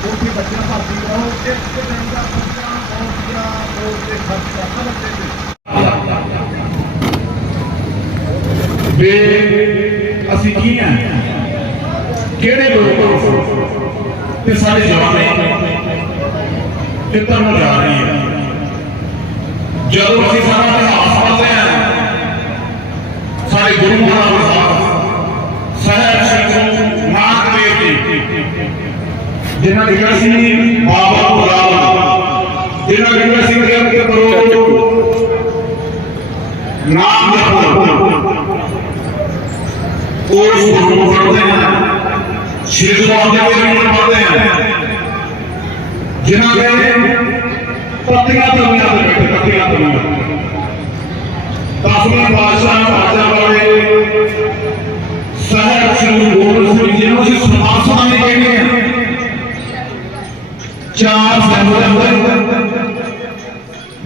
ਉੱਥੇ ਬੱਚਿਆਂ ਭਰਤੀ ਕਰਾਓ ਇੱਕ ਦਿਨ ਦਾ ਖਰਚਾ ਪਹੁੰਚਿਆ ਉਹ ਤੇ ਖਰਚਾ ਸਭ ਤੇ ਵੇ, ਅਸੀਂ ਕੀ ਆ? ਕਿਹੜੇ ਲੋਕ ਤੇ ਸਾਡੇ ਜਵਾਨੇ ਕਿੱਧਰ ਨੂੰ ਜਾ ਰਹੀ ਹੈ ਜਦੋਂ ਅਸੀਂ ਸਾਰਾ ਇਤਿਹਾਸ ਪੜ੍ਹਦੇ ਹਾਂ ਸਾਡੇ ਗੁਰੂ ਮਹਾਰਾਜ ਸਾਹਿਬ ਸਿੰਘ ਨਾਨਕ ਦੇਵ ਜੀ ਜਿਨ੍ਹਾਂ ਨੇ ਕਿਹਾ ਸੀ ਬਾਬਾ ਬੁਲਾਵਾ ਜਿਨ੍ਹਾਂ ਨੇ ਕਿਹਾ ਸੀ ਕਿ ਅੰਕੇ ਕਰੋ ਨਾਮ ਜਪੋ ਉਸ ਗੁਰੂ ਨੂੰ ਪੜ੍ਹਦੇ ਹਾਂ ਸ਼੍ਰੀ ਗੁਰੂ ਦੇ ਬਾਰੇ ਨੂੰ ਪੜ੍ਹਦੇ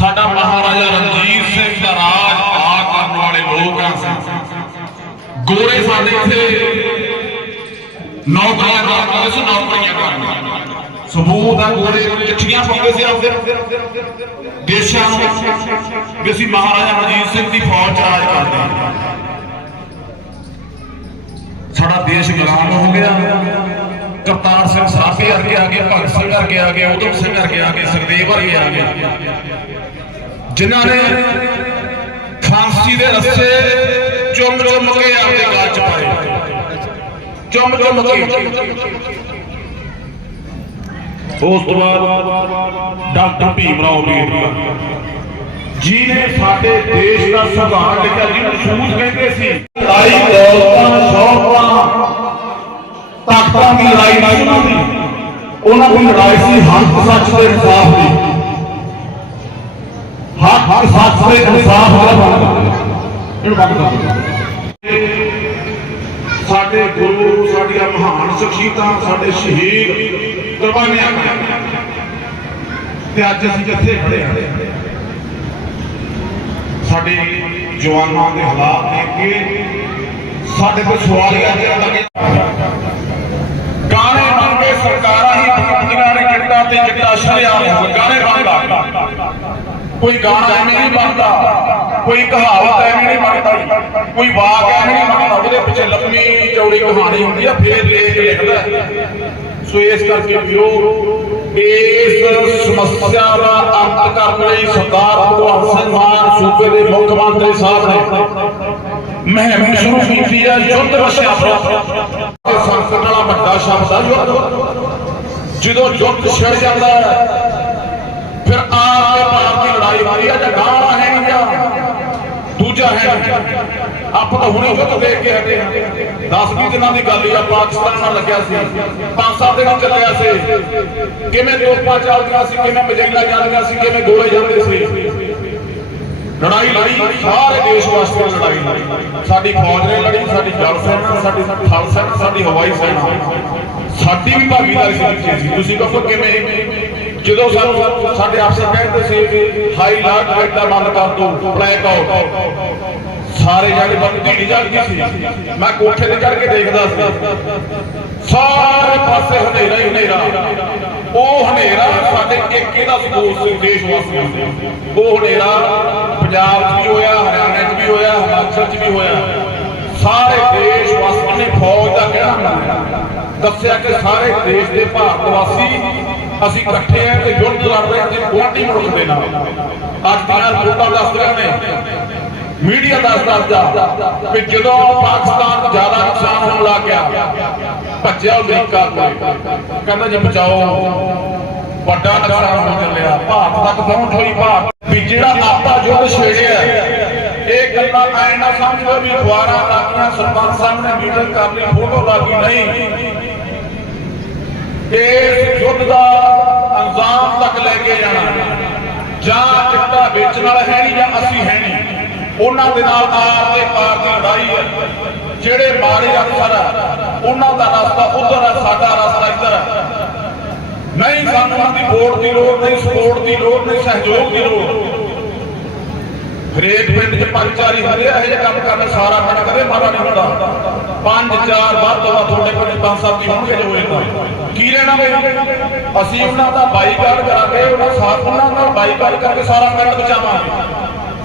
ਸਾਡਾ ਮਹਾਰਾਜਾ ਰਣਜੀਤ ਸਿੰਘ ਦਾ ਰਾਜ ਆ ਕਰਨ ਵਾਲੇ ਲੋਕ ਆ। ਗੋਰੇ ਸਾਡੇ ਇੱਥੇ ਨੌਕਰੀਆਂ ਕਰਦੇ ਸੀ, ਨੌਕਰੀਆਂ ਕਰਦੇ ਸਬੂਤ ਆ ਗੋਰੇ ਚਿੱਠੀਆਂ ਪਾਉਂਦੇ ਸੀ ਆਪਦੇ। ਦੇਸ਼ਾਂ ਨੂੰ ਵੀ ਅਸੀਂ ਮਹਾਰਾਜਾ ਰਣਜੀਤ ਸਿੰਘ ਦੀ ਫੌਜ ਚ ਰਾਜ ਕਰਦੇ ਹਾਂ। ਸਾਡਾ ਦੇਸ਼ ਗੁਲਾਮ ਹੋ ਗਿਆ। ਕਰਤਾਰ ਸਿੰਘ ਸਰਾਭੇ ਵਰਗੇ ਆ ਗਏ, ਭਗਤ ਸਿੰਘ ਵਰਗੇ ਆ ਗਏ, ਉਦਮ ਸਿੰਘ ਵਰਗੇ ਆ ਗਏ, ਸੁਖਦੇਵ ਵਰਗੇ ਆ ਗਏ। ਜਿਨ੍ਹਾਂ ਨੇ ਫਾਂਸੀ ਦੇ ਰਸਤੇ ਚੁੰਮ ਚੁੰਮ ਕੇ ਆਪਦੇ ਗਲ ਚ ਪਾਏ। ਚੁੰਮ ਚੁੰਮ ਕੇ। ਉਸ ਤੋਂ ਬਾਅਦ ਡਾਕਟਰ ਭੀਮ ਰਾਓ ਅੰਬੇਡਕਰ ਜੀ। ਸਾਡੇ ਦੇਸ਼ ਦਾ ਸੰਵਿਧਾਨ ਲਿਖਿਆ, ਜਿਹਨੂੰ ਸੂਝ ਕਹਿੰਦੇ ਸੀ ਲੜਾਈ ਦੌਲਤਾਂ ਸ਼ੌਹਰਤਾਂ ਤਾਕਤਾਂ ਦੀ ਲੜਾਈ ਨਹੀਂ ਉਹਨਾਂ ਦੀ ਲੜਾਈ ਸੀ ਹੱਕ ਸੱਚ ਦੇ ਇਨਸਾਫ ਦੀ। ਹੱਕ ਹੱਕ ਦੇ ਇਨਸਾਫ ਦਾ ਬਣਦਾ ਇਹਨੂੰ ਬੰਦ ਕਰ ਸਾਡੇ ਗੁਰੂ, ਸਾਡੀਆਂ ਮਹਾਨ ਸ਼ਖਸੀਅਤਾਂ, ਸਾਡੇ ਸ਼ਹੀਦ ਕੁਰਬਾਨੀਆਂ ਤੇ ਅੱਜ ਅਸੀਂ ਜਿੱਥੇ ਖੜੇ ਹਾਂ, ਸਾਡੇ ਜਵਾਨਾਂ ਦੇ ਹਾਲਾਤ ਦੇਖ ਕੇ, ਸਾਡੇ ਕੋਲ ਸਵਾਲ ਹੀ ਆ ਗਾਣੇ ਬਣ ਸਰਕਾਰਾਂ ਹੀ ਬਣਦੀਆਂ ਨੇ ਕਿੱਟਾ ਤੇ ਚਿੱਟਾ ਸ਼ਰਿਆਮ ਕੋਈ ਗਾਣਾ ਐਵੇਂ ਨਹੀਂ ਬਣਦਾ ਕੋਈ ਕਹਾਵਤ ਐਵੇਂ ਨਹੀਂ ਬਣਦਾ ਕੋਈ ਵਾਕ ਐਵੇਂ ਨਹੀਂ ਬਣਦਾ ਉਹਦੇ ਪਿੱਛੇ ਲੰਮੀ ਚੌੜੀ ਕਹਾਣੀ ਹੁੰਦੀ ਆ, ਫੇਰ ਲੇਖ ਲਿਖਦਾ ਸੋ ਇਸ ਕਰਕੇ ਵੀਰੋ, ਇਸ ਸਮੱਸਿਆ ਦਾ ਅੰਤ ਕਰਨ ਲਈ ਸਰਦਾਰ ਭਗਵੰਤ ਸਿੰਘ ਮਾਨ ਸੂਬੇ ਦੇ ਮੁੱਖ ਮੰਤਰੀ ਸਾਹਿਬ ਨੇ ਮਹਿਮ ਸ਼ੁਰੂ ਕੀਤੀ ਹੈ ਯੁੱਧ ਰਸ਼ਿਆ ਤੇ ਸੰਕਟ ਵਾਲਾ ਵੱਡਾ ਸ਼ਬਦ ਆ, ਯੁੱਧ। ਜਦੋਂ ਯੁੱਧ ਛਿੜ ਜਾਂਦਾ ਹੈ, ਫਿਰ ਆਪ ਦੇ ਭਾਰਤ ਦੀ ਲੜਾਈ ਵਾਰੀ ਆ ਜਾਂ ਗਾਣਾ ਹੈ ਨਹੀਂ ਜਾਂ ਦੂਜਾ ਹੈ ਨਹੀਂ। ਆਪਾਂ ਤਾਂ ਹੁਣੇ ਯੁੱਧ ਦੇਖ ਕੇ ਹਟੇ 10 20 ਦਿਨਾਂ ਦੀ ਗੱਲ ਹੀ ਆ, ਪਾਕਿਸਤਾਨ ਨਾਲ ਲੱਗਿਆ ਸੀ। 5-7 ਦਿਨ ਚੱਲਿਆ ਸੀ। ਕਿਵੇਂ ਤੋਪਾਂ ਚੱਲਦੀਆਂ ਸੀ, ਕਿਵੇਂ ਮਜੈਲਾ ਜਾਂਦੀਆਂ ਸੀ, ਕਿਵੇਂ ਗੋਲੇ ਜਾਂਦੇ ਸੀ। ਲੜਾਈ ਲੜੀ, ਸਾਰੇ ਦੇਸ਼ ਵਾਸਤੇ ਲੜਾਈ ਲੜੀ। ਸਾਡੀ ਫੌਜ ਨੇ ਲੜੀ, ਸਾਡੀ ਜਲ ਸੈਨਾ, ਸਾਡੀ ਥਲ ਸੈਨਾ, ਸਾਡੀ ਹਵਾਈ ਸੈਨਾ। ਸਾਡੀ ਵੀ ਭਾਗੀਦਾਰੀ ਸੀ ਵਿੱਚ ਸੀ ਤੁਸੀਂ ਕਹੋ ਕਿਵੇਂ ਜਦੋਂ ਸਾਨੂੰ ਸਾਡੇ ਅਫਸਰ ਕਹਿੰਦੇ ਸੀ ਵੀ ਹਾਈ ਲਾਟ ਲਾਈਟਾਂ ਬੰਦ ਕਰ ਦਿਓ ਬਲੈਕ ਆਊਟ। ਸਾਰੇ ਜਾਣੇ ਬੰਦੀ ਨਹੀਂ ਜਾਂਦੀ ਸੀ। ਮੈਂ ਕੋਠੇ ਤੇ ਚੜ ਕੇ ਦੇਖਦਾ ਸੀ। ਸਾਰੇ ਪਾਸੇ ਹਨੇਰਾ ਹੀ ਹਨੇਰਾ। ਉਹ ਹਨੇਰਾ ਸਾਡੇ ਏਕੇ ਦਾ ਸਬੂਤ ਸੀ, ਦੇਸ਼ ਵਾਸੀਆਂ ਉਹ ਹਨੇਰਾ ਪੰਜਾਬ 'ਚ ਵੀ ਹੋਇਆ, ਹਰਿਆਣਾ 'ਚ ਵੀ ਹੋਇਆ, ਹਿਮਾਚਲ 'ਚ ਵੀ ਹੋਇਆ। ਸਾਰੇ ਦੇਸ਼ ਵਾਸੀਆਂ ਨੇ ਫੌਜ ਦਾ ਕਿਹੜਾ ਬਣਾਇਆ ਦੱਸਿਆ ਕਿ ਸਾਰੇ ਦੇਸ਼ ਦੇ ਭਾਰਤ ਵਾਸੀ ਅਸੀਂ ਇਕੱਠੇ ਆ ਤੇ ਯੁੱਧ ਲੜ ਰਹੇ ਹਾਂ ਤੇ ਗੁਆਂਢੀ ਮੁਲਕ ਦੇ ਨਾਲ। ਅੱਜ ਦੀਆਂ ਰਿਪੋਰਟਾਂ ਦੱਸਦੀਆਂ ਨੇ ਮੀਡੀਆ ਦੱਸਦਾ ਦੱਸਦਾ ਕਿ ਜਦੋਂ ਪਾਕਿਸਤਾਨ ਜ਼ਿਆਦਾ ਨੁਕਸਾਨ ਹੋਣ ਲੱਗ ਗਿਆ, ਭੱਜਿਆ ਅਮਰੀਕਾ ਕੋਲ। ਕਹਿੰਦਾ ਜੀ, ਬਚਾਓ। ਵੱਡਾ ਨੁਕਸਾਨ ਹੋ ਚੱਲਿਆ। ਭਾਰਤ ਤੱਕ ਪਹੁੰਚ ਹੋਈ ਭਾਰਤ। ਵੀ ਜਿਹੜਾ ਆਪਾਂ ਯੁੱਧ ਛੇੜਿਆ ਇਹ ਗੱਲਾਂ ਐ ਨਾ ਸਮਝੋ ਵੀ ਦੁਆਰਾ ਲਾਗੀਆਂ ਸਰਪੰਚ ਸਾਹਿਬ ਨੇ ਮੀਟਿੰਗ ਕਰ ਲਈ ਫੋਟੋ ਲਾਗੀ ਨਹੀਂ। ਇਹ ਯੁੱਧ ਦਾ ਅੰਜ਼ਾਮ ਤੱਕ ਲੈ ਕੇ ਜਾਣਾ। ਜਾਂ ਚਿੱਟਾ ਵੇਚਣ ਵਾਲਾ ਹੈ ਨਹੀਂ ਜਾਂ ਅਸੀਂ ਹੈ ਨਹੀਂ। ਉਹਨਾਂ ਦੇ ਨਾਲ ਆਰ ਤੇ ਪਾਰ ਦੀ ਲੜਾਈ ਹੈ। ਜਿਹੜੇ ਮਾਰੇ ਅਫਸਰ ਉਹਨਾਂ ਦਾ ਰਸਤਾ ਉਧਰ ਹੈ ਸਾਡਾ ਰਸਤਾ ਇੱਧਰ ਹੈ ਨਹੀਂ ਸਾਨੂੰ ਦੀ ਵੋਟ ਦੀ ਲੋੜ, ਨਹੀਂ ਸਪੋਰਟ ਦੀ ਲੋੜ, ਨਹੀਂ ਸਹਿਯੋਗ ਦੀ ਲੋੜ। ਹਰੇਕ ਪਿੰਡ 'ਚ ਪੰਚਾਰੀ ਹੁੰਦੇ ਆ, ਇਹ ਕੰਮ ਕਰਨੇ ਸਾਰਾ ਪਿੰਡ ਕਦੇ ਮਾਰਾ ਨਹੀਂ ਹੁੰਦਾ। ਪੰਜ, ਚਾਰ, ਵੱਧ ਤੋਂ ਵੱਧ ਤੁਹਾਡੇ ਕੋਲ ਪੰਜ, ਸੱਤ ਹੀ ਹੋਣਗੇ ਜੋ ਹੋਏ ਕੀ ਲੈਣਾ ਬਈ? ਅਸੀਂ ਉਹਨਾਂ ਦਾ ਬਾਈਕਾਟ ਕਰਾਂਗੇ ਉਹਨਾਂ ਸਾਥ ਉਹਨਾਂ ਨਾਲ ਬਾਈਕਾਟ ਕਰਕੇ ਸਾਰਾ ਪਿੰਡ ਬਚਾਵਾਂਗੇ।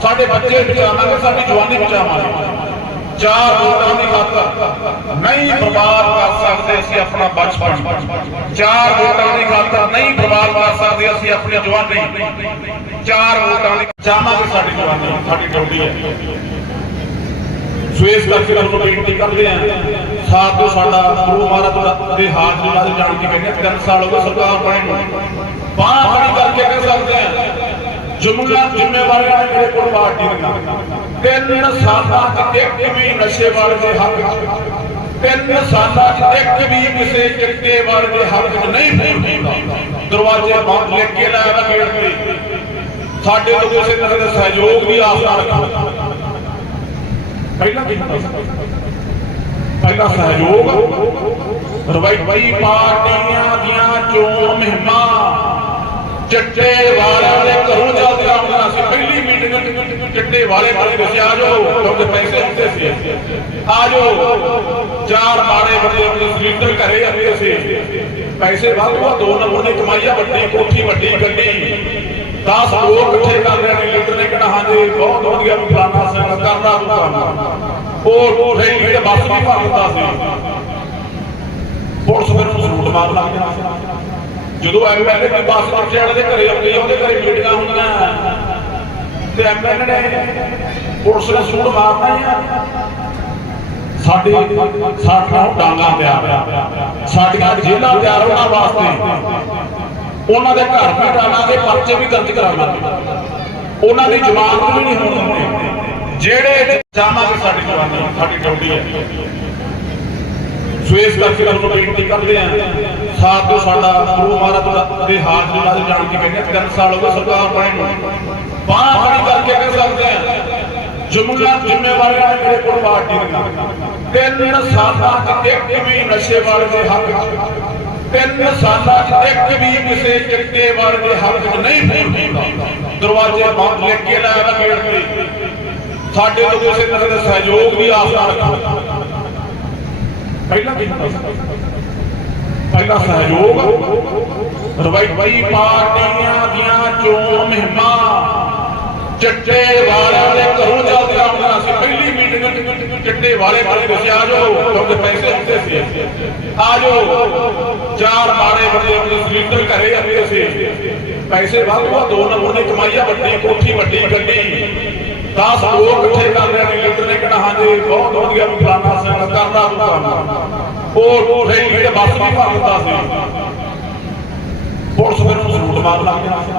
ਸਾਡੇ ਬੱਚੇ ਬਚਾਵਾਂਗੇ, ਸਾਡੀ ਜਵਾਨੀ ਬਚਾਵਾਂਗੇ। ਚਾਰ ਵੋਟਾਂ ਦੀ ਖਾਤਰ ਨਹੀਂ ਬਰਬਾਦ ਕਰ ਸਕਦੇ ਅਸੀਂ ਆਪਣਾ ਬਚਪਨ। ਚਾਰ ਵੋਟਾਂ ਦੀ ਖਾਤਰ ਨਹੀਂ ਬਰਬਾਦ ਕਰ ਸਕਦੇ ਅਸੀਂ ਆਪਣੀ ਜਵਾਨੀ। ਚਾਰ ਵੋਟਾਂ ਦੀ ਚਾਹਾਂਗੇ ਸਾਡੀ ਜਵਾਨੀ, ਸਾਡੀ ਡਿਊਟੀ ਹੈ। ਸੋ ਇਸ ਕਰਕੇ ਤੁਹਾਨੂੰ ਬੇਨਤੀ ਕਰਦੇ ਆਂ ਸਾਥ ਦਿਓ ਸਾਡਾ ਗੁਰੂ ਮਹਾਰਾਜ ਦੇ ਹਾਜ਼ਰੀ ਨਾਲ ਜਾਣ ਕੇ ਕਹਿੰਦੇ ਤਿੰਨ ਸਾਲ ਹੋ ਗਏ ਸਰਕਾਰ ਬਣੇ ਨੂੰ। ਬਾਹ ਖੜੀ ਕਰਕੇ ਕਹਿ ਸਕਦੇ ਆਂ, ਜੁਮਲਾ ਜ਼ਿੰਮੇਵਾਰੀਆਂ ਮੇਰੇ ਕੋਲ ਪਾਰਟੀ ਦੀਆਂ ਤਿੰਨ ਸਾਲਾਂ ਚ ਇੱਕ ਵੀ ਨਸ਼ੇ ਵਾਲੇ ਹੱਕ ਤਿੰਨ ਸਾਲਾਂ ਚ ਇੱਕ ਵੀ ਕਿਸੇ ਚਿੱਟੇ ਵਾਲੇ ਹੱਕ ਨਹੀਂ ਪਹੁੰਚਦਾ ਦਰਵਾਜ਼ੇ ਬੰਦ ਲਿਖ ਕੇ ਲਾਇਆ ਗੇਟ ਤੇ। ਸਾਡੇ ਤੋਂ ਕਿਸੇ ਤਰ੍ਹਾਂ ਦਾ ਸਹਿਯੋਗ ਦੀ ਆਸ ਨਾ ਰੱਖੋ। ਪਹਿਲਾਂ ਕੀ ਪਹਿਲਾ ਸਹਿਯੋਗ। ਰਵਾਇਤੀ ਪਾਰਟੀਆਂ ਦੀਆਂ ਚੋਣ ਮੁਹਿੰਮਾਂ ਚਿੱਟੇ ਵਾਲਿਆਂ ਦੇ ਘਰੋਂ ਚੱਲਦੀਆਂ ਹੁੰਦੀਆਂ ਸੀ ਪਹਿਲੀ ਮੀਟਿੰਗ ਚਿੱਟੇ ਵਾਲੇ ਵਾਲੇ ਵਿੱਚ ਆ ਜਾਓ ਕਿਉਂਕਿ ਪੈਸੇ ਹੁੰਦੇ ਸੀ। ਆ ਜਾਓ, ਚਾਰ ਮਾੜੇ ਬੰਦੇ ਆਪਣੇ ਸਲੀਟਰ ਘਰੇ ਆਉਂਦੇ ਸੀ। ਪੈਸੇ ਵਾਧੂ ਦੋ ਨੰਬਰ ਦੀ ਕਮਾਈ ਆ 10 ਲੋਕ ਇਕੱਠੇ ਕਰ ਰਹੇ ਨੇ ਲੀਡਰ ਨੇ ਕਿਹਾ ਹਾਂਜੀ ਬਹੁਤ ਵਧੀਆ ਫਲਾਣਾ ਸਿੰਘ ਕਰਨਾ ਤੂੰ ਉਹ ਰੈਲੀ ਤੇ ਬੱਸ ਵੀ ਭਰ ਦਿੰਦਾ ਸੀ। ਪੁਲਿਸ ਫਿਰ ਨੂੰ ਸਲੂਟ ਮਾਰ ਲੱਗ ਜਾਂਦਾ ਜਦੋਂ ਐਮਐਲਏ ਦੀ ਬੱਸ ਬੱਚੇ ਵਾਲੇ ਦੇ ਘਰੇ ਆਉਂਦੀ ਉਹਦੇ ਘਰੇ ਮੀਟਿੰਗਾਂ ਹੁੰਦੀਆਂ। ਤੇ ਐਮਐਲਏ ਨੇ ਪੁਲਿਸ ਨੇ ਸਲੂਟ ਮਾਰਨਾ ਆ ਸਾਡੇ ਸਾਡਾ ਡਾਂਗਾ ਤਿਆਰ ਸਾਡੀਆਂ ਜੇਲ੍ਹਾਂ ਤਿਆਰ ਉਹਨਾਂ ਵਾਸਤੇ ਉਹਨਾਂ ਦੇ ਘਰ ਵੀ ਡਾਲਾਂਗੇ ਪਰਚੇ ਵੀ ਦਰਜ ਕਰਾਵਾਂਗੇ ਉਹਨਾਂ ਦੀ ਜ਼ਮਾਨਤ ਵੀ ਨਹੀਂ ਹੋਣ ਜਿਹੜੇ ਚਾਹਾਂਗੇ ਸਾਡੀ ਜਵਾਨੀ, ਸਾਡੀ ਡਿਊਟੀ ਹੈ। ਸੋ ਇਸ ਕਰਕੇ ਤੁਹਾਨੂੰ ਬੇਨਤੀ ਕਰਦੇ ਆਂ ਸਾਥ ਦਿਓ ਸਾਡਾ ਗੁਰੂ ਮਹਾਰਾਜ ਦੇ ਹਾਜ਼ਰੀ ਨਾਲ ਜਾਣ ਕੇ ਕਹਿੰਦੇ ਤਿੰਨ ਸਾਲ ਹੋ ਗਏ ਸਰਕਾਰ ਬਣੇ ਨੂੰ। ਬਾਹ ਖੜੀ ਕਰਕੇ ਕਹਿ ਸਕਦੇ ਆਂ ਜੁਮਲਾ ਜ਼ਿੰਮੇਵਾਰੀਆਂ ਨੇ ਮੇਰੇ ਕੋਲ ਪਾਰਟੀ ਦੀਆਂ ਤਿੰਨ ਸਾਲਾਂ ਚ ਇੱਕ ਵੀ ਨਸ਼ੇ ਵਾਲੇ ਦੇ ਹੱਕ ਚ ਤਿੰਨ ਸਾਲਾਂ ਚ ਇੱਕ ਵੀ ਕਿਸੇ ਚਿੱਟੇ ਵਾਲੇ ਦੇ ਹੱਕ ਚ ਨਹੀਂ ਪਹੁੰਚਦਾ ਦਰਵਾਜ਼ੇ ਬੰਦ ਲਿਖ ਸਾਡੇ ਤੋਂ ਕਿਸੇ ਤਰ੍ਹਾਂ ਦਾ ਸਹਿਯੋਗ ਵੀ ਆਸ ਰੱਖੋ। ਪਹਿਲਾਂ ਕੀ ਪਹਿਲਾ ਸਹਿਯੋਗ। ਰਵਾਇਤੀ ਪਾਰਟੀਆਂ ਦੀਆਂ ਚੋਣ ਮੁਹਿੰਮਾਂ ਚਿੱਟੇ ਵਾਲਿਆਂ ਦੇ ਘਰੋਂ ਚੱਲਦੀਆਂ ਹੁੰਦੀਆਂ ਸੀ। ਪਹਿਲੀ ਮੀਟਿੰਗ ਚਿੱਟੇ ਵਾਲੇ ਵਾਲੇ ਵਿੱਚ ਆ ਜਾਓ। ਕਿਉਂਕਿ ਪੈਸੇ ਹੁੰਦੇ ਸੀ। ਆ ਜਾਓ। ਚਾਰ ਮਾੜੇ ਬੰਦੇ ਆਪਣੇ ਸਲੀਟਰ ਘਰੇ ਆਉਂਦੇ ਸੀ। ਪੈਸੇ ਵਾਧੂ ਦੋ ਨੰਬਰ ਦੀ ਕਮਾਈ ਵੱਡੀ ਕੋਠੀ, ਵੱਡੀ ਗੱਡੀ। 10 ਲੋਕ ਇਕੱਠੇ ਕਰ ਰਹੇ ਨੇ ਲੀਡਰ ਨੇ। ਕਿਹਾ ਹਾਂਜੀ, ਬਹੁਤ ਵਧੀਆ ਫਲਾਣਾ ਸਿੰਘ ਕਰਨਾ ਤੂੰ ਉਹ ਰੈਲੀ ਤੇ ਬੱਸ ਵੀ ਭਰ ਦਿੰਦਾ ਸੀ। ਪੁਲਿਸ ਫਿਰ ਸਲੂਟ ਮਾਰ ਲੱਗ ਜਾਂਦਾ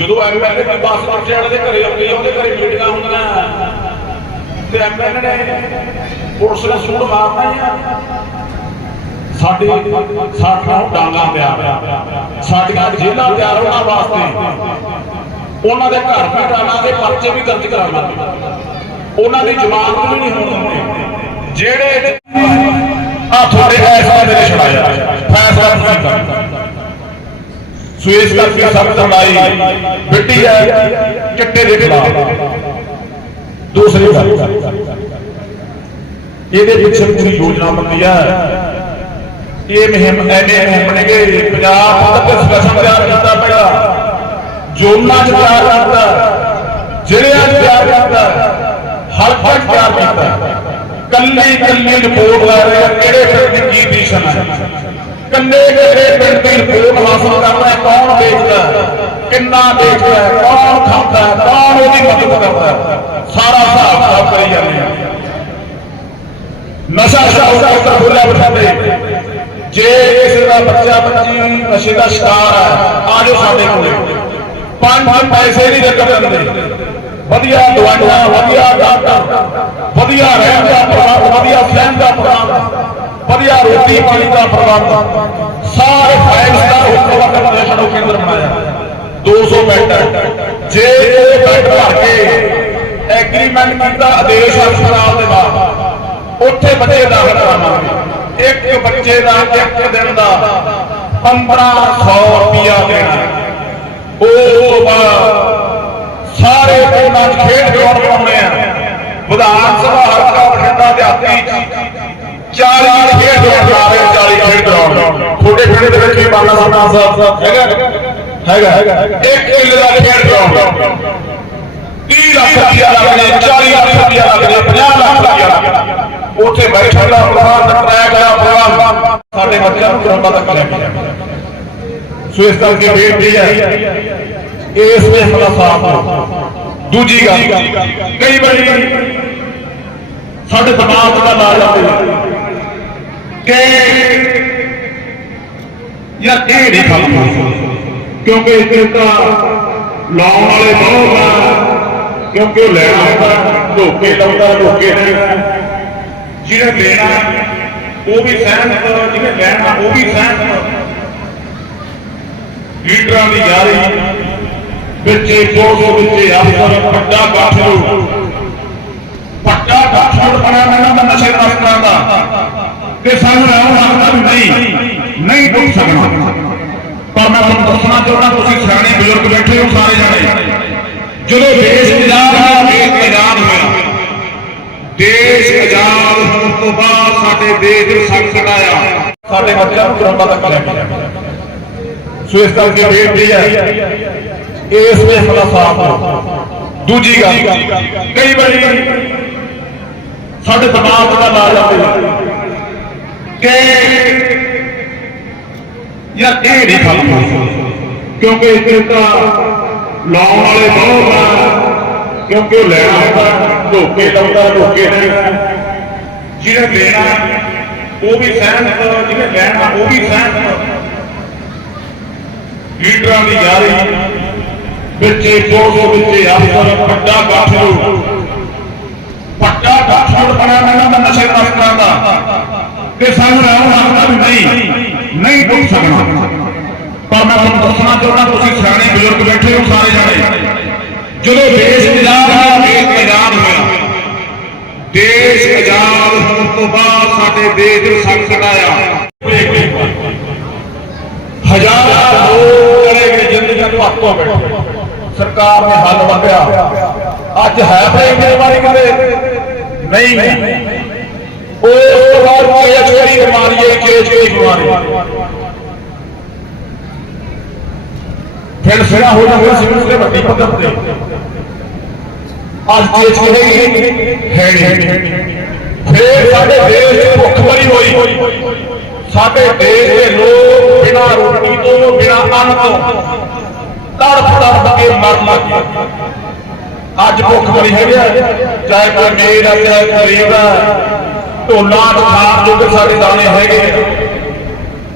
ਜਦੋਂ ਐਮਐਲਏ ਦੀ ਬੱਸ ਬੱਚੇ ਵਾਲੇ ਦੇ ਘਰੇ ਆਉਂਦੀ ਆ ਉਹਦੇ ਘਰੇ ਮੀਟਿੰਗਾਂ ਹੁੰਦੀਆਂ। ਤੇ ਐਮਐਲਏ ਨੇ ਪੁਲਿਸ ਨੇ ਸੂਟ ਮਾਰਨਾ ਆ ਸਾਡੇ ਸਾਡਾ ਡਾਂਗਾ ਤਿਆਰ ਸਾਡੀਆਂ ਜੇਲ੍ਹਾਂ ਤਿਆਰ ਉਹਨਾਂ ਵਾਸਤੇ ਉਹਨਾਂ ਦੇ ਘਰ ਵੀ ਦੇ ਪਰਚੇ ਵੀ ਦਰਜ ਕਰਾਵਾਂਗੇ ਉਹਨਾਂ ਦੀ ਜ਼ਮਾਨਤ ਵੀ ਨਹੀਂ ਹੋਣ ਜਿਹੜੇ ਆ ਤੁਹਾਡੇ ਐਸਾ ਮੇਰੇ ਛੜਾਇਆ ਫੈਸਲਾ ਤੁਸੀਂ ਕਰੋ। ਸੋ ਇਸ ਕਰਕੇ ਸਖਤ ਲੜਾਈ ਵਿੱਢੀ ਹੈ ਚਿੱਟੇ ਦੇ ਖਿਲਾਫ ਦੂਸਰੀ ਗੱਲ ਇਹਦੇ ਪਿੱਛੇ ਪੂਰੀ ਯੋਜਨਾ ਬਣਦੀ ਹੈ ਇਹ ਮੁਹਿੰਮ ਐਨੇ ਮੁਹਿੰਮ ਨੇਗੇ ਪੰਜਾਬ ਪੱਧਰ ਤੇ ਸਪੈਸ਼ਲ ਤਿਆਰ ਕੀਤਾ ਪਹਿਲਾਂ ਜੋਨਾਂ ਚ ਤਿਆਰ ਕੀਤਾ ਜ਼ਿਲ੍ਹਿਆਂ ਚ ਤਿਆਰ ਕੀਤਾ ਹਲਕਾ ਚ ਤਿਆਰ ਕੀਤਾ ਕੱਲੀ ਕੱਲੀ ਰਿਪੋਰਟ ਲੈ ਰਹੇ ਆ ਕਿਹੜੇ ਪਿੰਡ ਦੀ ਕੀ ਪੋਜੀਸ਼ਨ ਹੈ ਕੰਨੇ ਕਿਹੜੇ ਪਿੰਡ ਦੀ ਰਿਪੋਰਟ ਹਾਸਲ ਕਰਦਾ ਕੌਣ ਵੇਚਦਾ ਕਿੰਨਾ ਵੇਚਦਾ ਕੌਣ ਖਾਂਦਾ ਕੌਣ ਉਹਦੀ ਮਦਦ ਕਰਦਾ ਸਾਰਾ ਹਿਸਾਬ ਕਿਤਾਬ ਕਰੀ ਜਾਂਦੇ ਆ ਨਸ਼ਾ ਛਡਾਊ ਡਾਕਟਰ ਬੋਲਿਆ ਬਠਾਉਂਦੇ ਜੇ ਕਿਸੇ ਦਾ ਬੱਚਾ ਬੱਚੀ ਨਸ਼ੇ ਦਾ ਸ਼ਿਕਾਰ ਹੈ, ਆ ਜਾਓ ਸਾਡੇ ਕੋਲੇ। ਪੰਜ ਪੰਜ ਪੈਸੇ ਨਹੀਂ ਰਕਮ ਦਿੰਦੇ ਵਧੀਆ ਦਵਾਈਆਂ, ਵਧੀਆ ਡਾਕਟਰ, ਵਧੀਆ ਰਹਿਣ ਦਾ ਪ੍ਰਬੰਧ ਵਧੀਆ ਸਹਿਣ ਦਾ ਪ੍ਰਬੰਧ ਵਧੀਆ ਰੋਟੀ ਪਾਣੀ ਦਾ ਪ੍ਰਬੰਧ। ਸਾਰੇ ਫਾਈਵ ਸਟਾਰ ਹੋਟਲ ਦਾ ਨਸ਼ਾ ਕੇਂਦਰ ਬਣਾਇਆ। 200 ਬੈੱਡ। ਜੇ ਇਹ ਬੈੱਡ ਭਰ ਕੇ ਐਗਰੀਮੈਂਟ ਕੀਤਾ ਆਦੇਸ਼ ਹਸਪਤਾਲ ਦੇ ਬਾਹਰ ਉੱਥੇ ਬੱਚੇ ਦਾਖਲ ਕਰਾਵਾਂਗੇ। ਇੱਕ ਬੱਚੇ ਦਾ ਇੱਕ ਦਿਨ ਦਾ 1500 ਰੁਪਿਆ ਦੇਣਾ। ਉਸ ਸਾਰੇ ਪਿੰਡਾਂ 'ਚ ਖੇਡ ਗਰਾਊਂਡ ਬਣਾਉਣੇ ਆ। ਵਿਧਾਨ ਸਭਾ ਹਲਕਾ ਬਠਿੰਡਾ ਦਿਹਾਤੀ 40 ਖੇਡ ਗਰਾਊਂਡ ਲਾ ਰਹੇ 40 ਖੇਡ ਗਰਾਊਂਡ ਤੁਹਾਡੇ ਪਿੰਡ ਦੇ ਵਿੱਚ ਵੀ ਬਾਲਾ ਸਾਡਾ ਸਾਹਿਬ ਹੈਗਾ। ਹੈਗਾ ਇੱਕ ਕਿੱਲੇ ਦਾ ਖੇਡ ਗਰਾਊਂਡ 30 ਲੱਖ ਰੁਪਇਆ ਲੱਗ ਜਾਏ 40 ਲੱਖ ਰੁਪਇਆ ਲੱਗ ਜਾਏ 50 ਲੱਖ ਰੁਪਇਆ ਲੱਗ ਜਾਏ ਉੱਥੇ ਬੈਠਣ ਦਾ ਪ੍ਰਬੰਧ ਟਰੈਕ ਦਾ ਪ੍ਰਬੰਧ। ਸਾਡੇ ਬੱਚਿਆਂ ਨੂੰ ਗਰਾਊਂਡਾਂ ਤੱਕ ਲੈ ਕੇ ਜਾਣਾ ਸੋ ਇਸ ਕਰਕੇ ਬੇਨਤੀ ਹੈ ਇਸ ਵੇਲੇ ਦਾ ਸਾਥ ਦਿਓ। ਦੂਜੀ ਗੱਲ ਕਈ ਵਾਰੀ ਸਾਡੇ ਦਿਮਾਗ ਦਾ ਲਾ ਜਾਂਦੇ ਨੇ। ਕਿ ਯਾਰ ਇਹ ਨਹੀਂ ਕੰਮ ਕਿਉਂਕਿ ਇੱਥੇ ਤਾਂ ਲਾਉਣ ਵਾਲੇ ਬਹੁਤ ਆ, ਕਿਉਂਕਿ ਉਹ ਲੈਣਾ ਹੁੰਦਾ ਧੋਕੇ ਲਾਉਂਦਾ ਧੋਕੇ ਦੇਣਾ ਜਿਹਨੇ ਲੈਣਾ ਉਹ ਵੀ ਸਹਿਮਤ ਜਿਹਨੇ ਲੈਣਾ, ਉਹ ਵੀ ਸਹਿਮਤ ਲੀਡਰਾਂ ਦੀ ਯਾਰੀ ਵਿੱਚੇ ਕੋਸੋ ਵਿੱਚੇ ਅਫਸਰ ਪੱਟਾ ਗੱਠੜੂ ਪੱਟਾ ਗੱਠੜ ਬਣਿਆ ਮੈਨੂੰ ਤਾਂ ਨਸ਼ੇ ਤਸਕਰਾਂ ਦਾ। ਤੇ ਸਾਨੂੰ ਐਉਂ ਲੱਗਦਾ ਵੀ ਨਹੀਂ ਨਹੀਂ ਡੁੱਬ ਸਕਣਾ। ਪਰ ਮੈਂ ਤੁਹਾਨੂੰ ਦੱਸਣਾ ਚਾਹੁੰਦਾ, ਤੁਸੀਂ ਸਿਆਣੇ ਬਜ਼ੁਰਗ ਬੈਠੇ ਹੋ ਸਾਰੇ ਜਾਣੇ। ਜਦੋਂ ਦੇਸ਼ ਆਜ਼ਾਦ ਹੋਇਆ, ਦੇਸ਼ ਆਜ਼ਾਦ ਹੋਇਆ। ਦੇਸ਼ ਆਜ਼ਾਦ ਹੋਣ ਤੋਂ ਬਾਅਦ ਸਾਡੇ ਦੇਸ਼ ਨੂੰ ਸੰਕਟ ਆਇਆ। ਸਾਡੇ ਬੱਚਿਆਂ ਨੂੰ ਗਰਾਊਂਡਾਂ ਤੱਕ ਲੈ ਕੇ ਸੋ ਇਸ ਕਰਕੇ ਬੇਨਤੀ ਹੈ, ਇਸ ਵੇਲੇ ਦਾ ਸਾਥ ਦਿਓ। ਦੂਜੀ ਗੱਲ, ਕਈ ਵਾਰੀ ਸਾਡੇ ਦਿਮਾਗ ਦਾ ਲਾ ਜਾਂਦੇ ਕਿ ਯਾਰ ਇਹ ਨਹੀਂ ਕੰਮ ਕਿਉਂਕਿ ਇੱਥੇ ਤਾਂ ਲਾਉਣ ਵਾਲੇ ਬਹੁਤ ਆ, ਕਿਉਂਕਿ ਉਹ ਲੈਣਾ ਹੁੰਦਾ ਧੋਕੇ ਲਾਉਂਦਾ ਧੋਕੇ ਦੇਣਾ ਜਿਹਨੇ ਲੈਣਾ ਉਹ ਵੀ ਸਹਿਮਤ ਜਿਹਨੇ ਲੈਣਾ, ਉਹ ਵੀ ਸਹਿਮਤ ਲੀਡਰਾਂ ਦੀ ਯਾਰੀ, ਵਿੱਚੇ ਕੋਸੋ ਵਿੱਚੇ ਅਫਸਰ ਪੱਟਾ ਗੱਠੜੂ ਪੱਟਾ ਗੱਠੜ ਬਣਿਆ ਮੈਨੂੰ ਤਾਂ ਨਸ਼ੇ ਤਸਕਰਾਂ ਦਾ ਤੇ ਸਾਨੂੰ ਵੀ ਨਹੀਂ। ਨਹੀਂ ਡੁੱਬ ਸਕਣਾ। ਪਰ ਮੈਂ ਤੁਹਾਨੂੰ ਦੱਸਣਾ ਚਾਹੁੰਦਾ, ਤੁਸੀਂ ਸਿਆਣੇ ਬਜ਼ੁਰਗ ਬੈਠੇ ਹੋ ਸਾਰੇ ਜਾਣੇ। ਜਦੋਂ ਦੇਸ਼ ਆਜ਼ਾਦ ਹੋਇਆ, ਦੇਸ਼ ਆਜ਼ਾਦ ਹੋਇਆ। ਦੇਸ਼ ਆਜ਼ਾਦ ਹੋਣ ਤੋਂ ਬਾਅਦ ਸਾਡੇ ਦੇਸ਼ ਨੂੰ ਸੰਕਟ ਆਇਆ ਹਜ਼ਾਰਾਂ ਲੋਕ ਜਿਹੜੇ ਕਿ ਜ਼ਿੰਦਗੀ ਤੋਂ ਹੱਥੋਂ ਬੈਠੇ। ਸਰਕਾਰ ਨੇ ਹੱਲ ਵੰਡਿਆ ਅੱਜ ਹੈ ਭਾਈ ਜ਼ਿੰਮੇਵਾਰੀ ਕਰੇ ਨਹੀਂ। ਉਸ ਤੋਂ ਬਾਅਦ ਕੇਸ ਕਿਹੜੀ ਬਿਮਾਰੀ ਹੈ ਕੇਸ ਕਿਹੜੀ ਬਿਮਾਰੀ ਫਿਰ ਸਿਰਾ ਹੋ ਜਾਂਦਾ ਸਿਵਲ ਦੇ ਵੱਡੀ ਪੱਧਰ ਤੇ। ਅੱਜ ਕੇਸ ਕਿਹੜੀ ਹੈ? ਨਹੀਂ ਫਿਰ ਸਾਡੇ ਦੇਸ਼ 'ਚ ਭੁੱਖ ਹੋਈ। ਸਾਡੇ ਦੇਸ਼ ਦੇ ਲੋਕ ਬਿਨਾਂ ਰੋਟੀ ਤੋਂ ਬਿਨਾਂ ਅੰਨ ਤੋਂ ਤੜਫ ਤੜਫ ਕੇ ਮਰਨ ਲੱਗ ਅੱਜ ਭੁੱਖ ਮਰੀ ਹੈਗੀ ਆ, ਚਾਹੇ ਕੋਈ ਮੇਰਾ ਚਾਹੇ ਗਰੀਬ ਹੈ ਢੋਲਾਂ ਖਾਣ ਜੋਗੇ ਸਾਡੇ ਦਾਣੇ ਹੈਗੇ ਆ।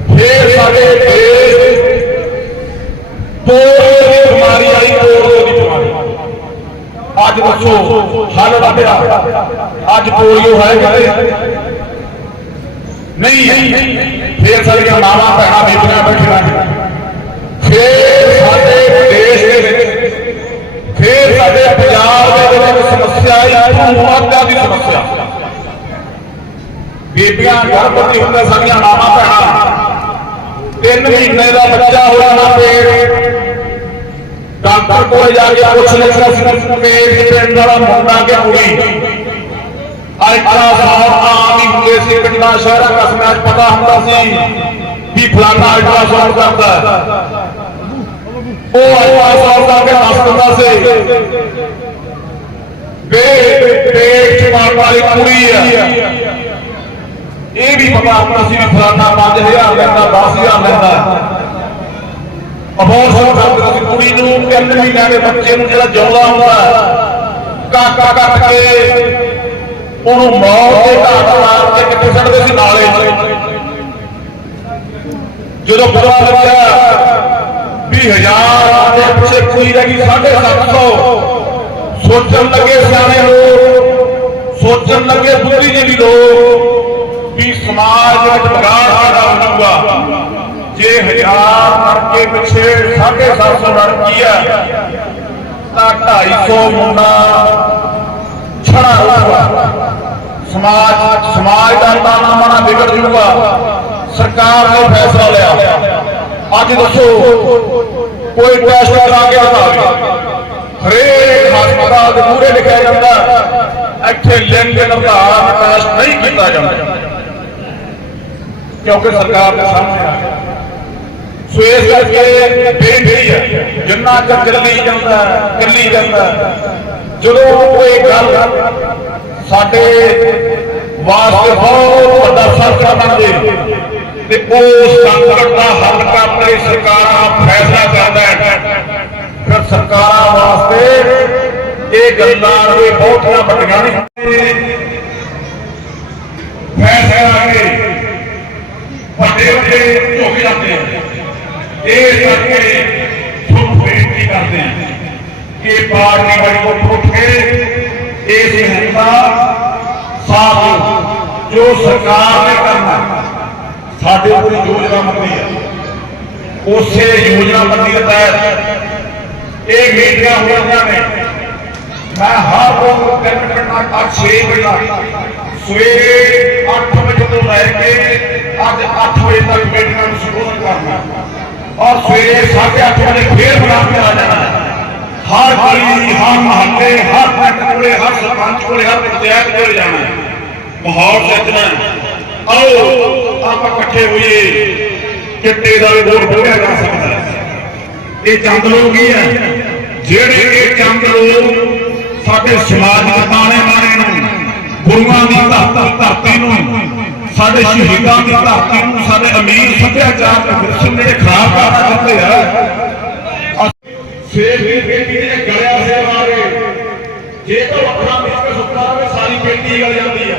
ਫੇਰ ਸਾਡੇ ਦੇਸ਼ ਪੋਲੀਓ ਦੀ ਬਿਮਾਰੀ ਆਈ ਪੋਲੀਓ ਦੀ ਬਿਮਾਰੀ ਅੱਜ ਦੱਸੋ ਹੱਲ ਲੱਭਿਆ ਅੱਜ ਪੋਲੀਓ ਹੈ ਕਿਤੇ ਨਹੀਂ ਫੇਰ ਸਾਡੀਆਂ ਮਾਵਾਂ ਭੈਣਾਂ ਬੀਬੀਆਂ ਬੈਠੀਆਂ ਨੇ ਫੇਰ ਸਾਡੇ ਦੇਸ਼ ਦੇ ਵਿੱਚ ਫੇਰ ਸਾਡੇ ਪੰਜਾਬ ਦੇ ਵਿੱਚ ਸਮੱਸਿਆ ਆਈ ਮੁਆਵਜ਼ਾ ਦੀ ਸਮੱਸਿਆ ਬੀਬੀਆਂ ਗਰਭਵਤੀ ਹੁੰਦੇ ਸਾਡੀਆਂ ਮਾਵਾਂ ਭੈਣਾਂ। ਤਿੰਨ ਮਹੀਨੇ ਦਾ ਬੱਚਾ ਹੋਇਆ ਨਾ ਪੇਟ ਡਾਕਟਰ ਕੋਲ ਜਾ ਕੇ ਪੁੱਛ ਲੈਂਦਾ ਸੀ ਪੇਟ ਪਿੰਡ ਵਾਲਾ ਮੁੰਡਾ ਕਿ ਕੁੜੀ? ਅਲਟਰਾਸਾਊਂਡ ਆਮ ਹੀ ਹੁੰਦੇ ਸੀ, ਪਿੰਡਾਂ, ਸ਼ਹਿਰਾਂ, ਕਸਬਿਆਂ 'ਚ ਪਤਾ ਹੁੰਦਾ ਸੀ ਵੀ ਫਲਾਣਾ ਅਲਟਰਾਸਾਊਂਡ ਕਰਦਾ ਹੈ। ਉਹ ਅਲਟਰਾਸਾਊਂਡ ਕਰਕੇ ਦੱਸ ਦਿੰਦਾ ਸੀ ਪੇਟ ਪੇਟ 'ਚ ਮਾਰਨ ਵਾਲੀ ਕੁੜੀ ਆ ਇਹ ਵੀ ਪਤਾ ਹੁੰਦਾ ਸੀ ਵੀ ਫਲਾਣਾ 5000 ਲੈਂਦਾ 10000 ਲੈਂਦਾ। ਅਬੋਰਸ਼ਨ ਕਰਦਾ ਸੀ ਕੁੜੀ ਨੂੰ ਤਿੰਨ ਮਹੀਨਿਆਂ ਦੇ ਬੱਚੇ ਨੂੰ ਜਿਹੜਾ ਜਿਉਂਦਾ ਹੁੰਦਾ ਕਾਕਾ ਕੱਟ ਕੇ ਉਹਨੂੰ ਮੌਤ ਦੇ ਘਾਟ ਮਾਰ ਕੇ ਕਿੱਥੇ ਛੱਡਦੇ ਸੀ ਨਾਲੇ? ਜਦੋਂ ਪਤਾ ਲੱਗਿਆ ਵੀ ਹਜ਼ਾਰ ਦੇ ਪਿੱਛੇ ਕੁੜੀ ਰਹਿ ਗਈ 750 ਸੋਚਣ ਲੱਗੇ ਸਿਆਣੇ ਲੋਕ, ਸੋਚਣ ਲੱਗੇ ਬੁੱਧੀਜੀਵੀ ਲੋਕ ਵੀ ਸਮਾਜ ਦੇ ਵਿੱਚ ਵਿਗਾੜ ਸਾਡਾ ਹੋਊਗਾ ਜੇ ਹਜ਼ਾਰ ਲੜਕੇ ਪਿੱਛੇ 750 ਲੜਕੀ ਹੈ। ਤਾਂ 250 ਮੁੰਡਾ ਪਿਛੜਾ ਰਹੂਗਾ ਸਮਾਜ ਸਮਾਜ ਦਾ ਤਾਣਾ ਮਾਣਾ ਵਿਗੜ ਜੂਗਾ। ਸਰਕਾਰ ਨੇ ਫੈਸਲਾ ਲਿਆ। ਅੱਜ ਦੱਸੋ, ਕੋਈ ਟੈਸਟ ਕਰਾ ਕੇ ਦਿਖਾਵੇ ਹਰੇਕ ਹਸਪਤਾਲ ਦੇ ਮੂਹਰੇ ਲਿਖਿਆ ਜਾਂਦਾ ਇੱਥੇ ਲਿੰਗ ਨਿਰਧਾਰਨ ਟੈਸਟ ਨਹੀਂ ਕੀਤਾ ਜਾਂਦਾ। ਕਿਉਂਕਿ ਸਰਕਾਰ ਦੇ ਸਾਹਮਣੇ ਆ ਗਿਆ। ਸੋ ਇਸ ਕਰਕੇ ਬੇਨਤੀ ਹੈ ਜਿੰਨਾ ਚਿਰ ਚੱਲੀ ਜਾਂਦਾ ਚੱਲੀ ਜਾਂਦਾ। ਜਦੋਂ ਕੋਈ ਗੱਲ ਸਾਡੇ ਵਾਸਤੇ ਬਹੁਤ ਵੱਡਾ ਸੰਕਟ ਬਣ ਜੇ ਤੇ ਉਸ ਸੰਕਟ ਦਾ ਹੱਲ ਕਰਨ ਲਈ ਸਰਕਾਰਾਂ ਫੈਸਲਾ ਕਰਦਾ ਹੈ। ਫਿਰ ਸਰਕਾਰਾਂ ਵਾਸਤੇ ਇਹ ਗੱਲਾਂ ਕੋਈ ਬਹੁਤੀਆਂ ਵੱਡੀਆਂ ਨਹੀਂ ਫੈਸਲਾ ਵੱਡੇ ਵੱਡੇ ਝੁਕ ਜਾਂਦੇ ਆ। ਇਹ ਕਰਕੇ ਤੁਹਾਨੂੰ ਬੇਨਤੀ ਕਰਦੇ ਹਾਂ ਕਿ ਪਾਰਟੀ ਬੜੀ ਉੱਠ ਉੱਠ ਕੇ ਇਸ ਹਿੰਦਾ ਸਾਥ ਜੋ ਸਰਕਾਰ ਨੇ ਕਰਨਾ ਸਾਡੇ ਕੋਲ ਯੋਜਨਾ ਮੰਦੀ ਹੈ। ਉਸੇ ਯੋਜਨਾ ਮੰਦੀ ਦੇ ਤਹਿਤ। ਇਹ ਮੀਟਿੰਗਾਂ ਹੋ ਰਹੀਆਂ ਨੇ। ਮੈਂ ਹਰ ਰੋਜ਼ ਤਿੰਨ ਘੰਟਾ ਅੱਜ 6 ਵਜੇ ਸਵੇਰੇ 8 ਵਜੇ ਤੋਂ ਲੈ ਕੇ ਅੱਜ 8 ਵਜੇ ਤੱਕ ਮੀਟਿੰਗਾਂ ਨੂੰ ਸੰਬੋਧਨ ਕਰਨਾ ਔਰ ਸਵੇਰੇ 8:30 ਵਜੇ ਫੇਰ ਬਣਾ ਕੇ ਆ ਜਾਣਾ। ਹਰ ਗਲੀ, ਹਰ ਮਹੱਲੇ, ਹਰ ਪਿੰਡ ਕੋਲੇ, ਹਰ ਸਰਪੰਚ ਕੋਲੇ, ਹਰ ਪੰਚਾਇਤ ਕੋਲੇ ਜਾਣਾ। ਮਾਹੌਲ ਸੱਜਣਾ ਆਓ, ਆਪਾਂ ਇਕੱਠੇ ਹੋਈਏ। ਚਿੱਟੇ ਦਾ ਵੀ ਦੌਰ ਬੋਲਿਆ ਜਾ ਸਕਦਾ ਇਹ ਚੰਦ ਲੋਕ ਹੀ ਹੈ। ਜਿਹੜੇ ਇਹ ਚੰਦ ਲੋਕ ਸਾਡੇ ਸਮਾਜ ਦੇ ਤਾਣੇ ਮਾਰੇ ਨੂੰ, ਗੁਰੂਆਂ ਦੀ ਧਰਤੀ ਧਰਤੀ ਨੂੰ ਸਾਡੇ ਸ਼ਹੀਦਾਂ ਦੀ ਧਰਤੀ ਨੂੰ ਸਾਡੇ ਅਮੀਰ ਸੱਭਿਆਚਾਰ ਦੇ ਵਿਰਸੇ ਜਿਹੜੇ ਖਰਾਬ ਕਰਨਾ ਚਾਹੁੰਦੇ ਆ। ਸੇਬ ਦੀ ਬੇਟੀ ਦੇ ਗਲਿਆ ਸੇ ਮਾਰੇ ਜੇ ਤਾਂ ਵੱਖਰਾ ਮਿਲ ਕੇ ਸੁੱਕਾ ਰਵੇ ਸਾਰੀ ਬੇਟੀ ਗਲ ਜਾਂਦੀ ਹੈ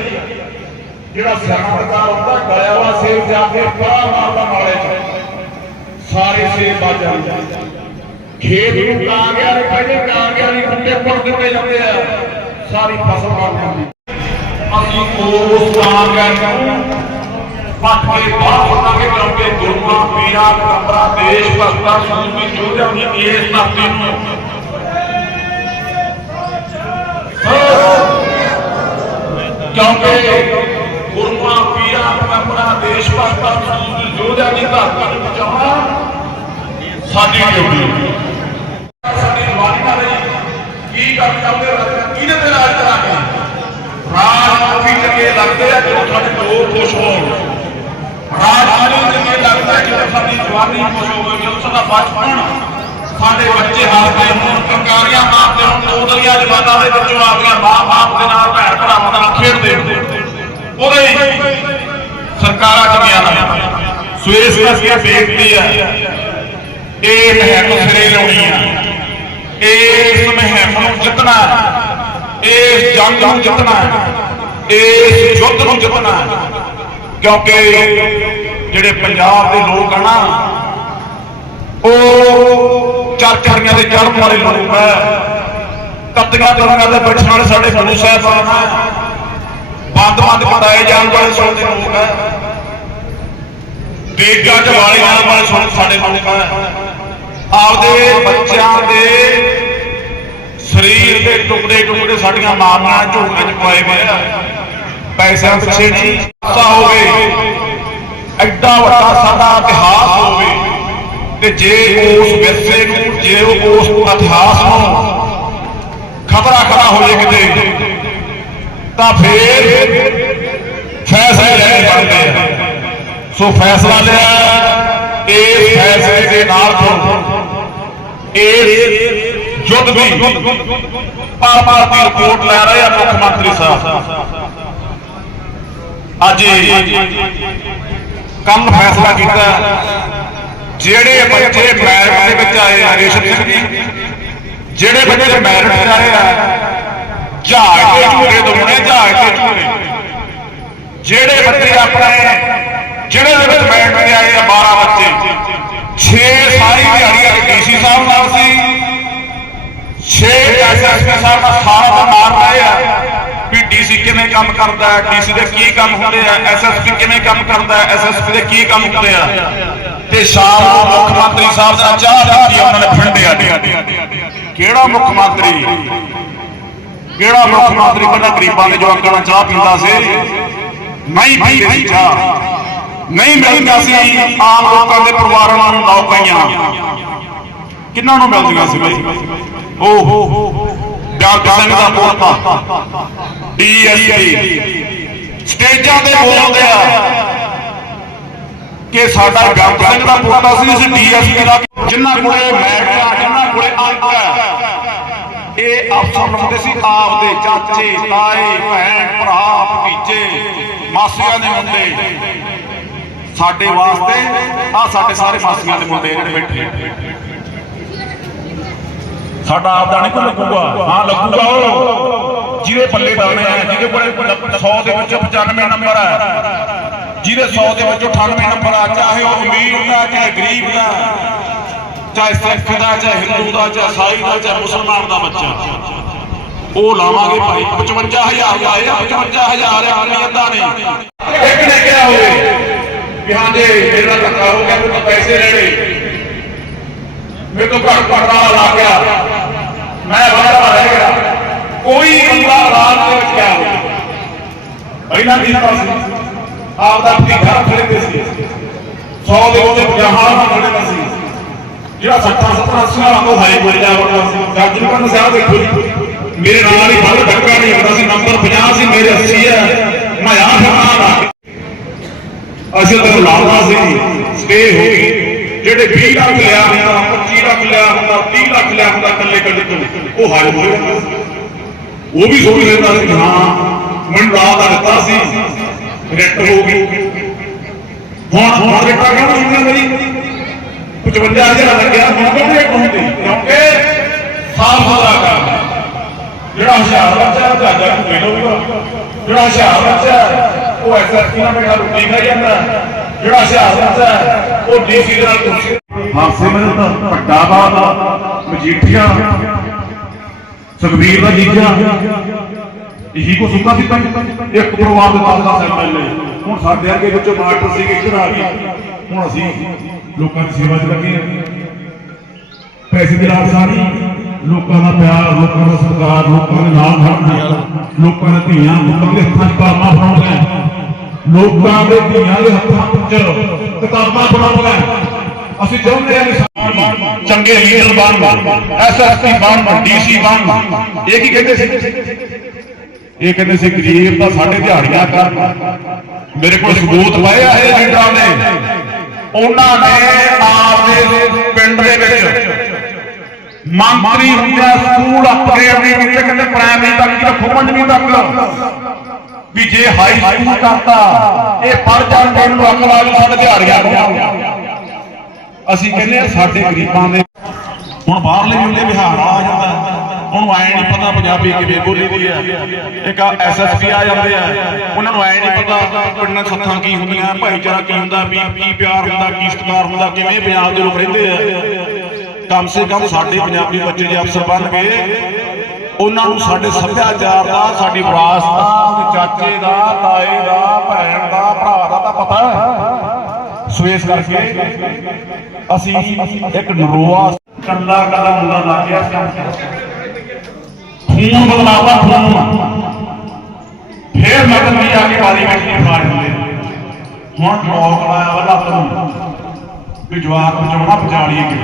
ਜਿਹੜਾ ਸਿਆਣਾ ਹੁੰਦਾ, ਗਲਿਆ ਵਾ ਸੇਬ ਜਾ ਕੇ ਪਰਾ ਮਾਰਦਾ ਮਾਲੇ ਚ। ਸਾਰੇ ਸੇਬ ਵੱਜ ਜਾਂਦੇ। ਖੇਤ ਨੂੰ ਕਾਂਗਿਆਂ ਨੇ ਪਹਿਲੇ ਕਾਂਗਿਆਂ ਨੇ ਕੁੱਤੇ ਪੁੱਟ ਦਿੱਤੇ ਜਾਂਦੇ ਆ। ਸਾਰੀ ਫਸਲ ਮਾਰ ਜਾਂਦੀ। ਅਸੀਂ ਉਸ ਕਾਂਗਿਆਂ ਨੂੰ ਪੱਟ ਕੇ ਬਾਹਰ ਸੁੱਟਾਂਗੇ ਕਰਾਂਗੇ ਗੁਰੂਆਂ ਪੀਰਾਂ ਕੰਬਰਾਂ ਦੇਸ਼ ਭਗਤਾਂ ਸੂਰਮੀ ਯੋਧਿਆਂ ਦੀ ਇਸ ਧਰਤੀ ਨੂੰ ਕਿਉਂਕਿ ਗੁਰੂਆਂ ਪੀਰਾਂ ਕੰਬਰਾਂ ਦੇਸ਼ ਭਗਤਾਂ ਸੂਰਮੀ ਯੋਧਿਆਂ ਦੀ ਧਰਤੀ ਨੂੰ ਬਚਾਉਣਾ ਸਾਡੀ ਡਿਊਟੀ ਹੈ ਸਾਡੀ ਜਵਾਨੀ ਲਈ ਕੀ ਕਰ ਚਾਹੁੰਦੇ ਹੋ ਕਿਹਦੇ ਤੇ ਰਾਜ ਕਰਾਂਗੇ ਰਾਜ ਵੀ ਚੰਗੇ ਲੱਗਦੇ ਆ ਜਦੋਂ ਸਾਡੇ ਲੋਕ ਖੁਸ਼ ਹੋਣ। ਰਾਜ ਵੀ ਚੰਗੇ ਲੱਗਦਾ ਜਦੋਂ ਸਾਡੀ ਜਵਾਨੀ ਖੁਸ਼ ਹੋਵੇ ਜਦੋਂ ਸਾਡਾ ਬਚਪਨ ਸਾਡੇ ਬੱਚੇ ਹੱਸਦੇ ਹੋਣ ਕੰਕਾਰੀਆਂ ਮਾਰਦੇ ਹੋਣ ਦੋ ਜਵਾਨਾਂ ਦੇ ਵਿੱਚੋਂ ਆਪਣੀਆਂ ਮਾਂ ਬਾਪ ਦੇ ਨਾਲ ਭੈਣ ਭਰਾਵਾਂ ਨਾਲ ਖੇਡਦੇ ਉਹਦੇ ਸਰਕਾਰਾਂ ਚੰਗੀਆਂ ਨੇ ਸੋ ਸਵੇਰੇ ਦੇਖਦੀ ਬੇਨਤੀ ਹੈ ਇਹ ਮਹਿਮ ਸਿਰੇ ਲਾਉਣੀ ਆ। ਇਸ ਮੁਹਿੰਮ ਨੂੰ ਜਿੱਤਣਾ ਇਸ ਜੰਗ ਨੂੰ ਜਿੱਤਣਾ। ਇਸ ਯੁੱਧ ਨੂੰ ਜਿੱਤਣਾ ਕਿਉਂਕਿ ਜਿਹੜੇ ਪੰਜਾਬ ਦੇ ਲੋਕ ਆ ਨਾ, ਉਹ ਚਰਚੜੀਆਂ ਦੇ ਚੜ੍ਹਨ ਵਾਲੇ ਲੋਕ ਆ। ਕੱਤੀਆਂ ਤਰ੍ਹਾਂ ਦੇ ਬੈਠਣ ਵਾਲੇ ਸਾਡੇ ਗੁਰੂ ਸਾਹਿਬਾਨ ਆ। ਬੰਦ ਬੰਦ ਕਟਾਏ ਜਾਣ ਵਾਲੇ ਸਾਡੇ ਲੋਕ ਆ। ਦੇਗਾਂ ਚ ਵਾਲੇ ਆਉਣ ਵਾਲੇ ਸਾਡੇ- ਸਾਡੇ ਲੋਕ ਆ। ਆਪਦੇ ਬੱਚਿਆਂ ਦੇ ਸਰੀਰ ਦੇ ਟੁਕੜੇ ਟੁਕੜੇ ਸਾਡੀਆਂ ਮਾਵਾਂ ਝੋਲੀਆਂ ਚ ਪਾਏ ਹੋਏ ਆ। ਪੈਸਿਆਂ ਪਿੱਛੇ ਨਹੀਂ ਸਾ ਹੋਵੇ, ਐਡਾ ਵੱਡਾ ਸਾਡਾ ਇਤਿਹਾਸ ਹੋਵੇ, ਤੇ ਜੇ ਉਸ ਵਿਰਸੇ ਨੂੰ, ਜੇ ਉਸ ਇਤਿਹਾਸ ਨੂੰ ਖਤਰਾ ਖੜਾ ਹੋ ਕਿਤੇ, ਤਾਂ ਫੇਰ ਫੈਸਲੇ ਲੈਣੇ ਬਣਦੇ ਆ। ਸੋ ਫੈਸਲਾ ਲਿਆ ਇਸ ਫੈਸਲੇ ਦੇ ਨਾਲ ਜੁੜ ਇਸ ਯੁੱਧ ਦੀ ਪਾਪਾ ਦੀ ਰਿਪੋਰਟ ਲੈ ਰਹੇ ਆ ਮੁੱਖ ਮੰਤਰੀ ਸਾਹਿਬ। ਅੱਜ ਕੰਮ ਫੈਸਲਾ ਕੀਤਾ। ਜਿਹੜੇ ਬੱਚੇ ਮੈਰਿਟ ਦੇ ਵਿੱਚ ਆਏ ਆ ਰੇਸ਼ਮ ਸਿੰਘ ਜੀ, ਜਿਹੜੇ ਬੱਚੇ ਮੈਰਿਟ ਤੇ ਆਏ ਆ, ਜਹਾਜ਼ ਦੇ ਝੂਲੇ ਦਵਾਉਣੇ ਜਹਾਜ਼ ਦੇ ਝੂਲੇ। ਜਿਹੜੇ ਬੱਚੇ ਆਪਣੇ, ਜਿਹੜੇ ਦੇ ਵਿੱਚ ਮੈਰਿਟ ਤੇ ਆਏ ਆ 12 ਬੱਚੇ 6 ਸਾਰੀ ਦਿਹਾੜੀ ਅੱਜ ਡੀਸੀ ਸਾਹਿਬ ਨਾਲ ਸੀ 6 ਐਸਐਸਪੀ ਸਾਹਿਬ ਦਾ ਸਾਰਾ ਦਾ ਮਾਰ ਰਹੇ ਆ ਕਿਵੇਂ ਕੰਮ ਕਰਦਾ ਹੈ? ਡੀਸੀ ਦੇ ਕੀ ਕੰਮ ਹੁੰਦੇ ਆ? ਐਸਐਸਪੀ ਕਿਵੇਂ ਕੰਮ ਕਰਦਾ ਹੈ? ਐਸਐਸਪੀ ਦੇ ਕੀ ਕੰਮ ਹੁੰਦੇ ਆ? ਤੇ ਸ਼ਾਮ ਨੂੰ ਮੁੱਖ ਮੰਤਰੀ ਸਾਹਿਬ ਦਾ ਚਾਹ ਦਿੱਤੀ ਉਹਨਾਂ ਨੇ ਫੰਡੇ ਕਿਹੜਾ ਮੁੱਖ ਮੰਤਰੀ? ਕਿਹੜਾ ਮੁੱਖ ਮੰਤਰੀ ਪਹਿਲਾਂ ਗਰੀਬਾਂ ਦੇ ਜਵਾਕਾਂ ਨਾਲ ਚਾਹ ਪੀਂਦਾ ਸੀ? ਨਹੀਂ ਪੀਂਦੇ ਸੀ ਚਾਹ। ਨਹੀਂ ਮਿਲਦਾ ਸੀ। ਆਮ ਲੋਕਾਂ ਦੇ ਪਰਿਵਾਰਾਂ ਨੂੰ ਨੌਕਰੀਆਂ ਕਿੰਨਾਂ ਨੂੰ ਮਿਲਦੀਆਂ ਸੀ ਬਈ? ਓ ਹੋ ਹੋ। ਡਾਕਟਰ ਸਿੰਘ ਦਾ ਪੋਤਾ। ਡੀਐਸਪੀ। ਸਟੇਜਾਂ ਤੇ ਬੋਲਦੇ ਆ ਕਿ ਸਾਡਾ ਗੰਗ ਸਿੰਘ ਦਾ ਪੋਤਾ ਸੀ ਅਸੀਂ ਡੀਐਸਪੀ ਦਾ ਜਿਨ੍ਹਾਂ ਕੋਲੇ ਮੈਗਾ ਜਿਨ੍ਹਾਂ ਕੋਲੇ ਅੰਕ ਹੈ। ਇਹ ਅਫਸਰ ਹੁੰਦੇ ਸੀ ਆਪ ਦੇ ਚਾਚੇ ਤਾਏ ਭੈਣ ਭਰਾ ਭਤੀਜੇ ਮਾਸੀਆਂ ਦੇ ਮੁੰਡੇ। ਸਾਡੇ ਵਾਸਤੇ ਆ ਸਾਡੇ ਸਾਰੇ ਮਾਸੀਆਂ ਦੇ ਮੁੰਡੇ ਜਿਹੜੇ ਬੈਠੇ। ਸਾਡਾ ਆਪਦਾ ਨਹੀਂ ਕੋਈ ਲੱਗੂਗਾ। ਹਾਂ, ਲੱਗੂਗਾ ਉਹ। ਜਿਹਦੇ ਪੱਲੇ ਦਾਣੇ ਆ, ਜਿਹਦੇ ਕੋਲੇ 100 ਦੇ ਵਿੱਚੋਂ 95 ਨੰਬਰ ਆ। ਜਿਹਦੇ 100 ਦੇ ਵਿੱਚੋਂ 98 ਨੰਬਰ ਆ, ਚਾਹੇ ਉਹ ਅਮੀਰ ਦਾ, ਚਾਹੇ ਗਰੀਬ ਦਾ, ਚਾਹੇ ਸਿੱਖ ਦਾ, ਚਾਹੇ ਹਿੰਦੂ ਦਾ, ਚਾਹੇ ਸਾਈ ਦਾ, ਚਾਹੇ ਮੁਸਲਮਾਨ ਦਾ ਬੱਚਾ। ਉਹ ਲਾਵਾਂਗੇ ਭਾਈ। 55000 ਦਾ ਇਹ 55000 ਆ ਨਹੀਂ ਅੱਧਾ ਨਹੀਂ। ਇੱਕ ਨੇ ਕਿਹਾ ਹੋਵੇ ਕਿ ਹਾਂ ਜੇ ਮੇਰਾ ਧੱਕਾ ਹੋ ਗਿਆ ਤੂੰ ਪੈਸੇ ਲੈਣੇ। ਮੇਰੇ ਤੋਂ ਘੱਟ ਘੱਟ ਲਾ ਗਿਆ। ਮੈਂ ਵਾਦਾ ਰਹਿ ਗਿਆ ਕੋਈ ਬੰਦਾ ਰਾਤ ਦੇ ਵਿੱਚ ਗਿਆ ਪਹਿਲਾਂ ਵੀ ਤਾਂ ਸੀ। ਆਪ ਦਾ ਘਰ ਖੜਦੇ ਸੀ। 100 ਦੇ ਉਹਦੇ 50 ਨਾਲ ਖੜਦੇ ਸੀ। ਜਿਹੜਾ 60 70 80 ਵਾਲਾ ਉਹ ਹਾਈ ਬੋਲ ਜਾ ਵੜਦਾ ਸੀ। ਜੱਜ ਨੂੰ ਸਾਹਿਬ ਦੇਖੋ ਜੀ, ਮੇਰੇ ਨਾਲ ਹੀ ਫਲ ਧੱਕਾ ਨਹੀਂ ਆਉਂਦਾ ਸੀ। ਨੰਬਰ 50 ਸੀ, ਮੇਰੇ 80 ਹੈ। ਮੈਂ ਆ ਫਿਰਨਾ ਅਸੀਂ ਤੈਨੂੰ ਲਾਉਂਦਾ ਸੀ। ਸਟੇ ਹੋ ਗਈ। ਜਿਹੜੇ 20 ਲੱਖ ਲਿਆ ਹੁੰਦਾ 25 ਲੱਖ ਲਿਆ ਹੁੰਦਾ 30 ਲੱਖ ਲਿਆ ਹੁੰਦਾ ਇਕੱਲੇ ਇਕੱਲੇ ਤੋਂ ਉਹ ਹਾਈ ਹੋ ਉਹ ਵੀ ਸੋਚ ਲੈਂਦਾ ਸੀ ਹਾਂ ਮੈਨੂੰ ਰਾਤ ਦਾ ਦਿੱਤਾ ਸੀ ਰਿਟ ਹੋ ਗਈ। ਹੁਣ ਹੁਣ ਰਿਟਾ ਕਿਉਂ ਨਹੀਂ ਮੇਰੀ 55000 ਲੱਗਿਆ ਹੁਣ ਕਿਉਂ ਰੇਟ ਕਿਉਂਕਿ ਸਾਫ਼ ਸੁਥਰਾ ਕੰਮ ਜਿਹੜਾ ਹੁਸ਼ਿਆਰ ਬੱਚਾ, ਉਹ ਜਾਜਾ ਨੂੰ ਦੇ ਲਊਗਾ। ਜਿਹੜਾ ਹੁਸ਼ਿਆਰ ਬੱਚਾ, ਉਹ ਐਸਐਸਪੀ ਨਾਲ ਬੈਠਾ ਰੋਟੀ ਖਾ ਜਾਂਦਾ। ਜਿਹੜਾ ਹੁਸ਼ਿਆਰ ਹੈ, ਉਹ ਡੀਸੀ ਨਾਲ ਕੁਰਸੀ ਹਾਸੇ ਮੈਨੂੰ ਤਾਂ ਮਜੀਠੀਆ ਸੁਖਬੀਰ ਦਾ ਜੀਜਾ ਇਹੀ ਕੋ ਸੁੱਤਾ ਸੀ ਇੱਕ ਪਰਿਵਾਰ ਦੇ ਨਾਲ ਦਾ ਐਮਐਲਏ ਹੁਣ ਸਾਡੇ ਅੱਗੇ ਵਿੱਚੋਂ ਮਾਸਟਰ ਸੀ ਇੱਧਰ ਆ ਗਏ ਹੁਣ ਅਸੀਂ ਲੋਕਾਂ ਦੀ ਸੇਵਾ 'ਚ ਲੱਗੇ ਪੈਸੇ ਦੀ ਲਾਲਸਾ ਨਹੀਂ ਲੋਕਾਂ ਦਾ ਪਿਆਰ ਲੋਕਾਂ ਦਾ ਸਤਿਕਾਰ ਲੋਕਾਂ ਦੇ ਨਾਲ ਖੜਨਾ ਲੋਕਾਂ ਦੀਆਂ ਧੀਆਂ ਲੋਕਾਂ ਦੇ ਹੱਥਾਂ 'ਚ ਕਾਮਾਂ ਫੜਾਉਣਾ ਲੋਕਾਂ ਦੇ ਧੀਆਂ ਦੇ ਹੱਥਾਂ 'ਚ ਕਿਤਾਬਾਂ ਫੜਾਉਣਾ ਅਸੀਂ ਚਾਹੁੰਦੇ ਹਾਂ ਕਿ ਚੰਗੇ ਲੀਡਰ ਬਣ ਐਸਐਸਪੀ ਬਣ ਡੀਸੀ ਬਣ ਇਹ ਕੀ ਕਹਿੰਦੇ ਸੀ? ਇਹ ਕਹਿੰਦੇ ਸੀ, ਗਰੀਬ ਤਾਂ ਸਾਡੇ ਦਿਹਾੜੀਆਂ ਕਰਨ ਮੇਰੇ ਕੋਲ ਸਬੂਤ ਪਏ ਆ ਇਹ ਲੀਡਰਾਂ ਨੇ ਉਹਨਾਂ ਨੇ ਆਪ ਦੇ ਪਿੰਡ ਦੇ ਵਿੱਚ ਮੰਤਰੀ ਹੁੰਦਾ ਸਕੂਲ ਅਪਗ੍ਰੇਡ ਨਹੀਂ ਕੀਤੇ, ਕਹਿੰਦੇ ਪ੍ਰਾਇਮਰੀ ਤੱਕ ਹੀ ਰੱਖੋ ਤੱਕ। ਵੀ ਜੇ ਹਾਈ ਸਕੂਲ ਕਰਤਾ, ਇਹ ਪੜ ਜਾਣ ਤੇ ਨੂੰ ਅਕਲ ਆ ਜੂ ਸਾਡੇ ਦਿਹਾੜੀਆਂ ਨੂੰ ਅਸੀਂ ਕਹਿੰਦੇ ਆ ਸਾਡੇ ਗਰੀਬਾਂ ਦੇ ਹੁਣ ਬਾਹਰਲੇ ਮੁੰਡੇ ਬਿਹਾਰ ਆ ਜਾਂਦਾ। ਉਹਨੂੰ ਐ ਨਹੀਂ ਪਤਾ ਪੰਜਾਬੀ ਕਿਵੇਂ ਬੋਲੀ ਦੀ ਇੱਕ ਐਸਐਸਪੀ ਆ ਜਾਂਦੇ ਆ। ਉਹਨਾਂ ਨੂੰ ਐ ਨਹੀਂ ਪਤਾ ਪਿੰਡਾਂ ਸੱਥਾਂ ਕੀ ਹੁੰਦੀਆਂ, ਭਾਈਚਾਰਾ ਕੀ ਹੁੰਦਾ, ਵੀ ਕੀ ਪਿਆਰ ਹੁੰਦਾ, ਕੀ ਸਤਿਕਾਰ ਹੁੰਦਾ, ਕਿਵੇਂ ਪੰਜਾਬ ਦੇ ਲੋਕ ਰਹਿੰਦੇ ਆ। ਕਮ ਸੇ ਕਮ ਸਾਡੇ ਪੰਜਾਬੀ ਬੱਚੇ ਦੇ ਅਫਸਰ ਬਣ ਗਏ ਉਹਨਾਂ ਨੂੰ ਸਾਡੇ ਸੱਭਿਆਚਾਰ ਦਾ, ਸਾਡੀ ਵਿਰਾਸਤ ਚਾਚੇ ਦਾ, ਤਾਏ ਦਾ, ਭੈਣ ਦਾ, ਭਰਾ ਦਾ ਤਾਂ ਪਤਾ ਹੈ। ਸੋ ਇਸ ਕਰਕੇ ਅਸੀਂ ਇੱਕ ਨਰੋਆ ਕੱਲਾ ਕੱਲਾ ਮੁੰਡਾ ਲਾ ਕੇ ਖੂਨ ਬਦਲਾਵਾ ਖੂਨ। ਫੇਰ ਮਗਨ ਵੀ ਆ ਕੇ ਪਾਰਲੀਮੈਂਟ ਵਿੱਚ ਨਹੀਂ ਹੁੰਦੇ ਹੁਣ ਲੋਕ ਲਾਇਆ ਵਾ ਲੱਤ ਨੂੰ। ਵੀ ਜਵਾਕ ਬਚਾਉਣਾ, ਬਚਾ ਲਈਏ ਕਿ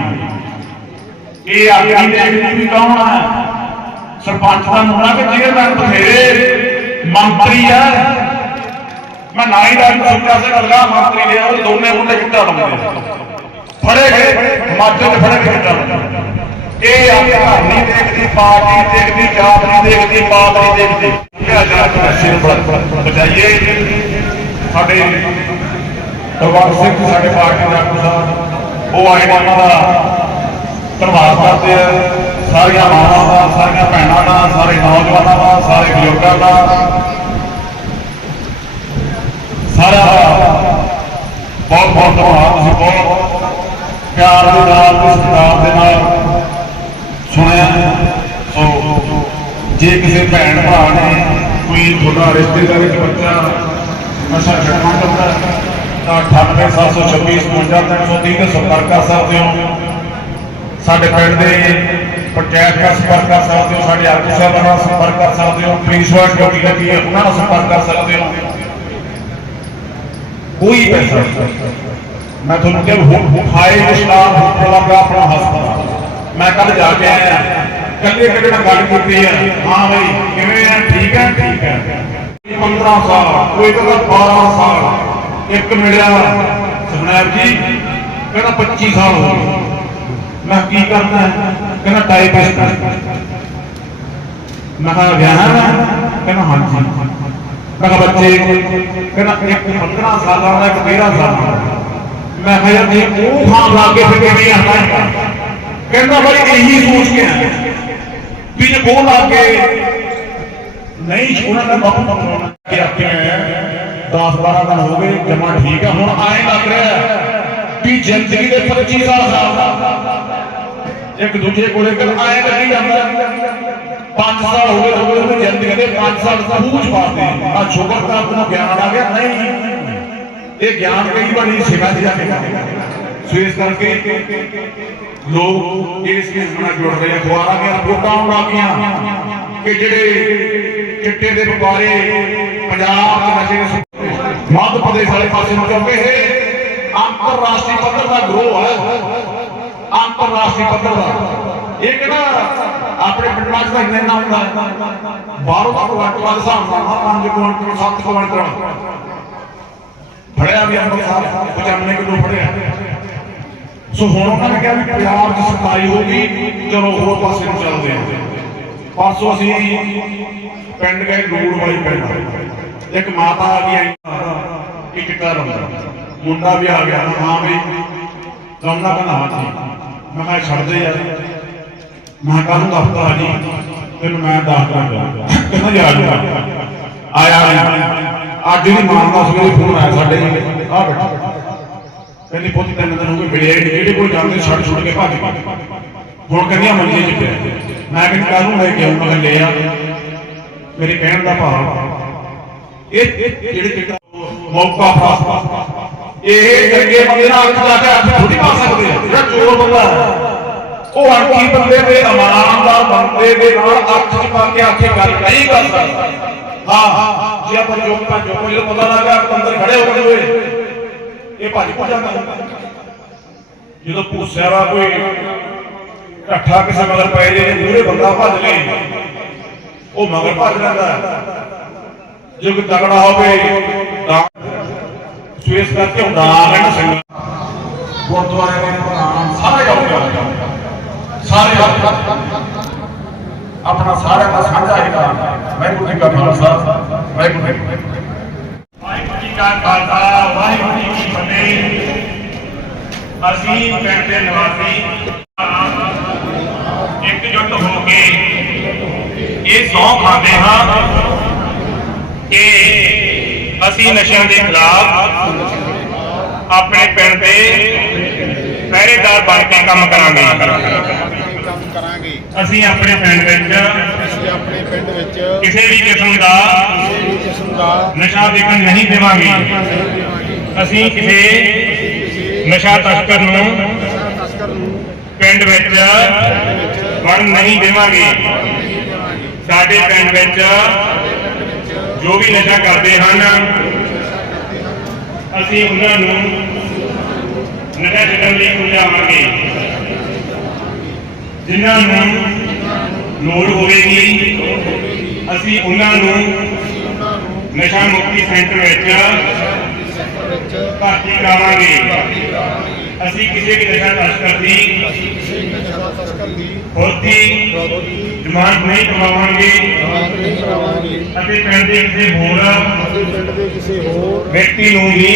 ਇਹ ਆਖੀ ਦੇਖਦੀ ਵੀ ਕੌਣ ਹੈ ਸਰਪੰਚ ਦਾ ਮੁੰਡਾ ਕਿ ਚੇਅਰਮੈਨ ਬਥੇਰੇ ਮੰਤਰੀ ਆ, ਮੈਂ ਨਾ ਹੀ ਡਰ ਸੋਚਿਆ ਸੀ ਮੰਤਰੀ ਨੇ ਉਹ ਦੋਨੇ ਮੁੰਡੇ ਕਿੱਦਾਂ ਲਾਉਂਦੇ ਫੜੇ ਗਏ, ਹਿਮਾਚਲ ਚ ਫੜੇ ਗਏ ਇਹ ਆਪਣੇ ਘਰ ਨਹੀਂ ਦੇਖਦੀ, ਪਾਰਟੀ ਦੇਖਦੀ, ਜਾਤ ਨਹੀਂ ਦੇਖਦੀ ਪਾਤ ਨਹੀਂ ਦੇਖਦੀ। ਕਿਹਾ ਜਾ ਪੈਸੇ ਬਚਾਈਏ। ਸਾਡੇ ਦਰਬਾਰ ਸਿੰਘ ਸਾਡੇ ਪਾਰਟੀ ਦਾ ਉਹ ਆਏ ਨੇ, ਉਹਨਾਂ ਦਾ ਧੰਨਵਾਦ ਕਰਦੇ ਆ। ਸਾਰੀਆਂ ਮਾਵਾਂ ਦਾ ਸਾਰੀਆਂ ਭੈਣਾਂ ਦਾ ਸਾਰੇ ਨੌਜਵਾਨਾਂ ਦਾ ਸਾਰੇ ਬਜ਼ੁਰਗਾਂ ਦਾ। ਸਾਰਾ ਬਹੁਤ ਬਹੁਤ ਧੰਨਵਾਦ ਤੁਸੀਂ ਬਹੁਤ ਪਿਆਰ ਦੇ ਨਾਲ ਸਤਿਕਾਰ ਦੇ ਨਾਲ ਸੁਣਿਆ। ਸੋ ਜੇ ਕਿਸੇ ਭੈਣ ਭਰਾ ਨੇ ਕੋਈ ਤੁਹਾਡਾ ਰਿਸ਼ਤੇਦਾਰੀ ਚ ਬੱਚਾ ਨਸ਼ਾ ਛੱਡਣਾ ਚਾਹੁੰਦਾ ਹੈ, ਤਾਂ 98726 5330 ਤੇ ਸੰਪਰਕ ਕਰ ਸਕਦੇ ਹੋ। ਸਾਡੇ ਪਿੰਡ ਦੇ ਪੰਚਾਇਤ ਨਾਲ ਸੰਪਰਕ ਕਰ ਸਕਦੇ ਹੋ, ਸਾਡੇ ਆਗੂ ਸਾਹਿਬਾਨ ਨਾਲ ਸੰਪਰਕ ਕਰ ਸਕਦੇ ਹੋ, ਪੁਲਿਸ ਵਾਲੇ ਲੱਗੀ ਹੈ, ਉਹਨਾਂ ਨਾਲ ਸੰਪਰਕ ਕਰ ਸਕਦੇ ਹੋ। ਕੋਈ ਪੈਸਾ ਮੈਂ ਤੁਹਾਨੂੰ ਕਿਹਾ, ਹੁਣ ਹਾਈ ਇਸਲਾਮ ਹੋਟਲ ਦਾ ਆਪਣਾ ਹਸਪਤਾਲ ਮੈਂ ਕੱਲ ਜਾ ਕੇ ਆਇਆ ਕੱਲੇ ਕੱਲੇ ਨਾਲ ਗੱਲ ਕੀਤੀ ਹੈ। ਹਾਂ ਬਈ, ਕਿਵੇਂ ਆ ਠੀਕ ਹੈ? ਠੀਕ ਹੈ। 15 ਸਾਲ, ਕੋਈ ਕਹਿੰਦਾ 12 ਸਾਲ, ਇੱਕ ਮਿਲਿਆ। ਸੁਣਾਇਬ ਜੀ, ਕਹਿੰਦਾ 25 ਸਾਲ ਹੋ ਗਏ। ਮੈਂ ਕੀ ਕਰਨਾ ਕਹਿੰਦਾ ਟਾਈਪਿਸਟ ਮੈਂ ਕਿਹਾ, ਵਿਆਹ ਕਹਿੰਦਾ, ਹਾਂਜੀ। ਮੈਂ ਕਿਹਾ, ਬੱਚੇ, ਕਹਿੰਦਾ, ਇੱਕ 15 ਸਾਲਾਂ ਦਾ, ਇੱਕ 13 ਸਾਲਾਂ ਦਾ। ਮੈਂ ਕਿਹਾ, ਯਾਰ ਜੇ ਉਹ ਥਾਂ ਲਾ ਕੇ ਫਿਰ ਕਿਵੇਂ ਆਉਂਦਾ ਕਹਿੰਦਾ ਬਈ ਇਹੀ ਸੋਚ ਕੇ ਆਇਆ। ਵੀ ਜੇ ਉਹ ਲਾ ਕੇ ਨਹੀਂ, ਉਹਨਾਂ ਦਾ ਬਾਪੂ ਪਕੜਾਉਣਾ ਕਿ ਆਪਣੇ 10 12 ਦਿਨ ਹੋ ਗਏ, ਜਮਾ ਠੀਕ ਹੈ, ਹੁਣ ਆਏ ਲੱਗ ਰਿਹਾ ਵੀ ਜ਼ਿੰਦਗੀ ਦੇ 25 ਸਾਲ ਸਾਲ ਇੱਕ ਦੂਜੇ ਕੋਲੇ ਕਰ ਆਏ ਲੱਗੀ ਜਾਂਦਾ। 5 ਸਾਲ ਹੋ ਗਏ ਹੋ ਗਏ ਜ਼ਿੰਦਗੀ ਦੇ 5 ਸਾਲ ਸਹੂਜ ਪਾਤੇ ਆ। ਸ਼ੁਕਰ ਤਾਂ ਆਪਣਾ ਗਿਆਨ ਆ ਗਿਆ। ਨਹੀਂ। ਇਹ ਗਿਆਨ ਕਈ ਵਾਰੀ ਸਿਵਾ ਜਾ ਕੇ ਸੋ ਇਸ ਕਰਕੇ ਲੋਕ ਇਸ ਕਿਸ ਨਾਲ ਜੁੜ ਰਹੇ ਆ। ਦੁਆਰਾ ਦੀਆਂ ਰਿਪੋਰਟਾਂ ਆਉਣ ਲੱਗੀਆਂ ਕਿ ਜਿਹੜੇ ਚਿੱਟੇ ਦੇ ਵਪਾਰੇ ਪੰਜਾਬ ਦੇ ਨਸ਼ੇ ਦੇ ਮੱਧ ਪ੍ਰਦੇਸ਼ ਵਾਲੇ ਪਾਸੇ ਨੂੰ ਕਿਉਂਕਿ ਇਹ ਅੰਤਰਰਾਸ਼ਟਰੀ ਪੱਧਰ ਦਾ ਗਰੋਹ ਹੈ। ਅੰਤਰਰਾਸ਼ਟਰੀ ਪੱਧਰ ਦਾ। ਇਹ ਕਿਹੜਾ ਆਪਣੇ ਪਿੰਡਾਂ 'ਚ ਤਾਂ ਇੰਨਾ ਹੁੰਦਾ ਬਾਹਰੋਂ ਦਾ ਕੁਆਂਟਲ ਦਾ ਹਿਸਾਬ ਨਾਲ 5 ਕੁਆਂਟਲ 7 ਕੁਆਂਟਲ ਫੜਿਆ ਵੀ ਅੰਮ੍ਰਿਤਸਰ 95 ਕਿਲੋ ਫੜਿਆ। ਸੋ ਹੁਣ ਉਹਨਾਂ ਨੇ ਕਿਹਾ ਵੀ ਪੰਜਾਬ 'ਚ ਸਫ਼ਾਈ ਹੋ ਗਈ ਚਲੋ ਹੋਰ ਪਾਸੇ ਨੂੰ ਚੱਲਦੇ ਹਾਂ। ਪਰਸੋਂ ਅਸੀਂ ਪਿੰਡ ਗਏ ਰੂੜ ਵਾਲੀ ਪਿੰਡ। ਇੱਕ ਮਾਤਾ ਆ ਗਈ ਇੱਕ ਘਰ ਮੁੰਡਾ ਵੀ ਆ ਗਿਆ ਹਾਂ ਬਈ ਰਮਨਾ ਕਹਿੰਦਾ ਹਾਂ ਮੈਂ ਕਿਹਾ ਛੱਡ ਦੇ ਯਾਰ ਮੈਂ ਕੱਲ ਨੂੰ ਹਫਤਾ ਆ ਜੀ, ਤੈਨੂੰ ਮੈਂ ਦੱਸ ਦਾਂਗਾ ਕਹਿੰਦਾ ਜੀ ਆਇਆ ਆਇਆ। ਅੱਜ ਦੀ ਮਾਂ ਦਾ ਸਵੇਰੇ ਫੋਨ ਆਇਆ ਸਾਡੇ ਆ ਬੈਠਾ। ਕਹਿੰਦੀ, ਪੁੱਤ, ਤਿੰਨ ਦਿਨ ਹੋ ਗਏ ਮਿਲਿਆ ਹੀ ਜਿਹੜੇ ਕੋਈ ਜਾਂਦੇ, ਛੱਡ ਛੁੱਟ ਕੇ ਭੱਜ ਗਏ। ਹੁਣ ਕਹਿੰਦੀਆਂ ਮੰਜੇ 'ਚ ਪਿਆ। ਮੈਂ ਕਹਿੰਦੀ ਕੱਲ ਨੂੰ ਲੈ ਕੇ ਆਉਂਗਾ ਲੈ ਆ। ਮੇਰੇ ਕਹਿਣ ਦਾ ਭਾਵ ਇਹ ਜਿਹੜੇ ਮੌਕਾ ਫਾਸ ਇਹ ਚੰਗੇ ਬੰਦੇ ਨਾਲ ਅੱਖ ਲਾ ਕੇ ਹੱਥ ਥੋੜੀ ਪਾ ਸਕਦੇ ਆ। ਜਿਹੜਾ ਚੋਰ ਬੰਦਾ। ਉਹ ਅਣਖੀ ਬੰਦੇ ਦੇ ਇਮਾਨਦਾਰ ਬੰਦੇ ਦੇ ਨਾਲ ਅੱਖ ਚ ਪਾ ਕੇ ਆਖੇ ਗੱਲ ਨਹੀਂ ਕਰ ਸਕਦਾ। ਹਾਂ ਜੇ ਆਪਾਂ ਜੋ ਆਪਾਂ ਜੋ ਕੋਈ ਪਤਾ ਲੱਗਾ ਅੰਦਰ ਖੜੇ ਹੋ ਗਏ ਹੋਏ। ਇਹ ਭੱਜ ਭੱਜ ਜਾਂਦਾ। ਜਦੋਂ ਭੂਸਿਆ ਵਾ ਕੋਈ ਢੱਠਾ ਕਿਸੇ ਮਗਰ ਪੈ ਜੇ ਪੂਰੇ ਬੰਦਾ ਭੱਜ ਲੇ ਉਹ ਮਗਰ ਭੱਜ ਲੈਂਦਾ। ਜੇ ਕੋਈ ਤਗੜਾ ਹੋਵੇ ਸਵੇਸ ਕਰਕੇ ਹੁੰਦਾ ਰਹਿਣਾ ਸਿੰਘ ਗੁਰਦੁਆਰੇ ਦੇ ਪ੍ਰਧਾਨ ਸਾਰੇ ਜਾਊਗਾ ਸਾਰੇ ਆਪਣਾ ਸਾਰਿਆਂ ਦਾ ਸਾਂਝਾ ਹੀ ਕੰਮ ਵਾਹਿਗੁਰੂ ਜੀ ਕਾ ਖਾਲਸਾ। ਵਾਹਿਗੁਰੂ ਜੀ ਵਾਹਿਗੁਰੂ ਜੀ ਕਾ ਖਾਲਸਾ ਵਾਹਿਗੁਰੂ ਜੀ ਕੀ ਫਤਿਹ। ਅਸੀਂ ਪਿੰਡ ਦੇ ਨਿਵਾਸੀ ਇਕਜੁੱਟ ਹੋ ਕੇ ਇਹ ਸਹੁੰ ਖਾਂਦੇ ਹਾਂ ਕਿ ਅਸੀਂ ਨਸ਼ਿਆਂ ਦੇ ਖਿਲਾਫ ਆਪਣੇ ਪਿੰਡ ਦੇ ਪਹਿਰੇਦਾਰ ਬਣ ਕੇ ਕੰਮ ਕਰਾਂਗੇ। ਕੰਮ ਕਰਾਂਗੇ। ਅਸੀਂ ਆਪਣੇ ਪਿੰਡ ਵਿੱਚ ਅਸੀਂ ਆਪਣੇ ਪਿੰਡ ਵਿੱਚ ਕਿਸੇ ਵੀ ਕਿਸਮ ਦਾ ਕਿਸੇ ਵੀ ਕਿਸਮ ਦਾ ਨਸ਼ਾ ਵੇਚਣ ਨਹੀਂ ਦੇਵਾਂਗੇ। ਅਸੀਂ ਕਿਸੇ ਨਸ਼ਾ ਤਸਕਰ ਨੂੰ ਪਿੰਡ ਵਿੱਚ ਦੇਵਾਂਗੇ ਨਹੀਂ ਦੇਵਾਂਗੇ। ਸਾਡੇ ਪਿੰਡ ਵਿੱਚ ਜੋ ਵੀ ਨਸ਼ਾ ਕਰਦੇ ਹਨ, ਅਸੀਂ ਉਹਨਾਂ ਨੂੰ ਨਸ਼ਾ ਛੱਡਣ ਲਈ ਸਮਝਾਵਾਂਗੇ ਜਿਨ੍ਹਾਂ ਨੂੰ ਲੋੜ ਹੋਵੇਗੀ, ਅਸੀਂ ਉਹਨਾਂ ਨੂੰ ਨਸ਼ਾ ਮੁਕਤੀ ਸੈਂਟਰ ਵਿੱਚ ਭਰਤੀ ਕਰਾਵਾਂਗੇ। ਅਸੀਂ ਕਿਸੇ ਵੀ ਨਸ਼ਾ ਤਸਕਰ ਦੀ ਕਿਸੇ ਜ਼ਮਾਨਤ ਨਹੀਂ ਕਰਵਾਵਾਂਗੇ ਅਤੇ ਪਿੰਡ ਦੇ ਕਿਸੇ ਹੋਰ ਵਿਅਕਤੀ ਨੂੰ ਵੀ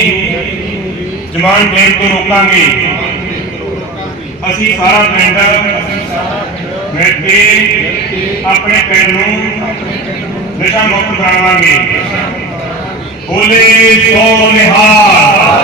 ਵਿਅਕਤੀ ਦੇਣ ਤੋਂ ਰੋਕਾਂਗੇ। ਅਸੀਂ ਸਾਰਾ ਪਿੰਡ ਮਿਲ ਕੇ ਆਪਣੇ ਪਿੰਡ ਨੂੰ ਨਸ਼ਾ ਮੁਕਤ ਕਰਾਵਾਂਗੇ ਬੋਲੇ ਸੋ ਨਿਹਾਲ।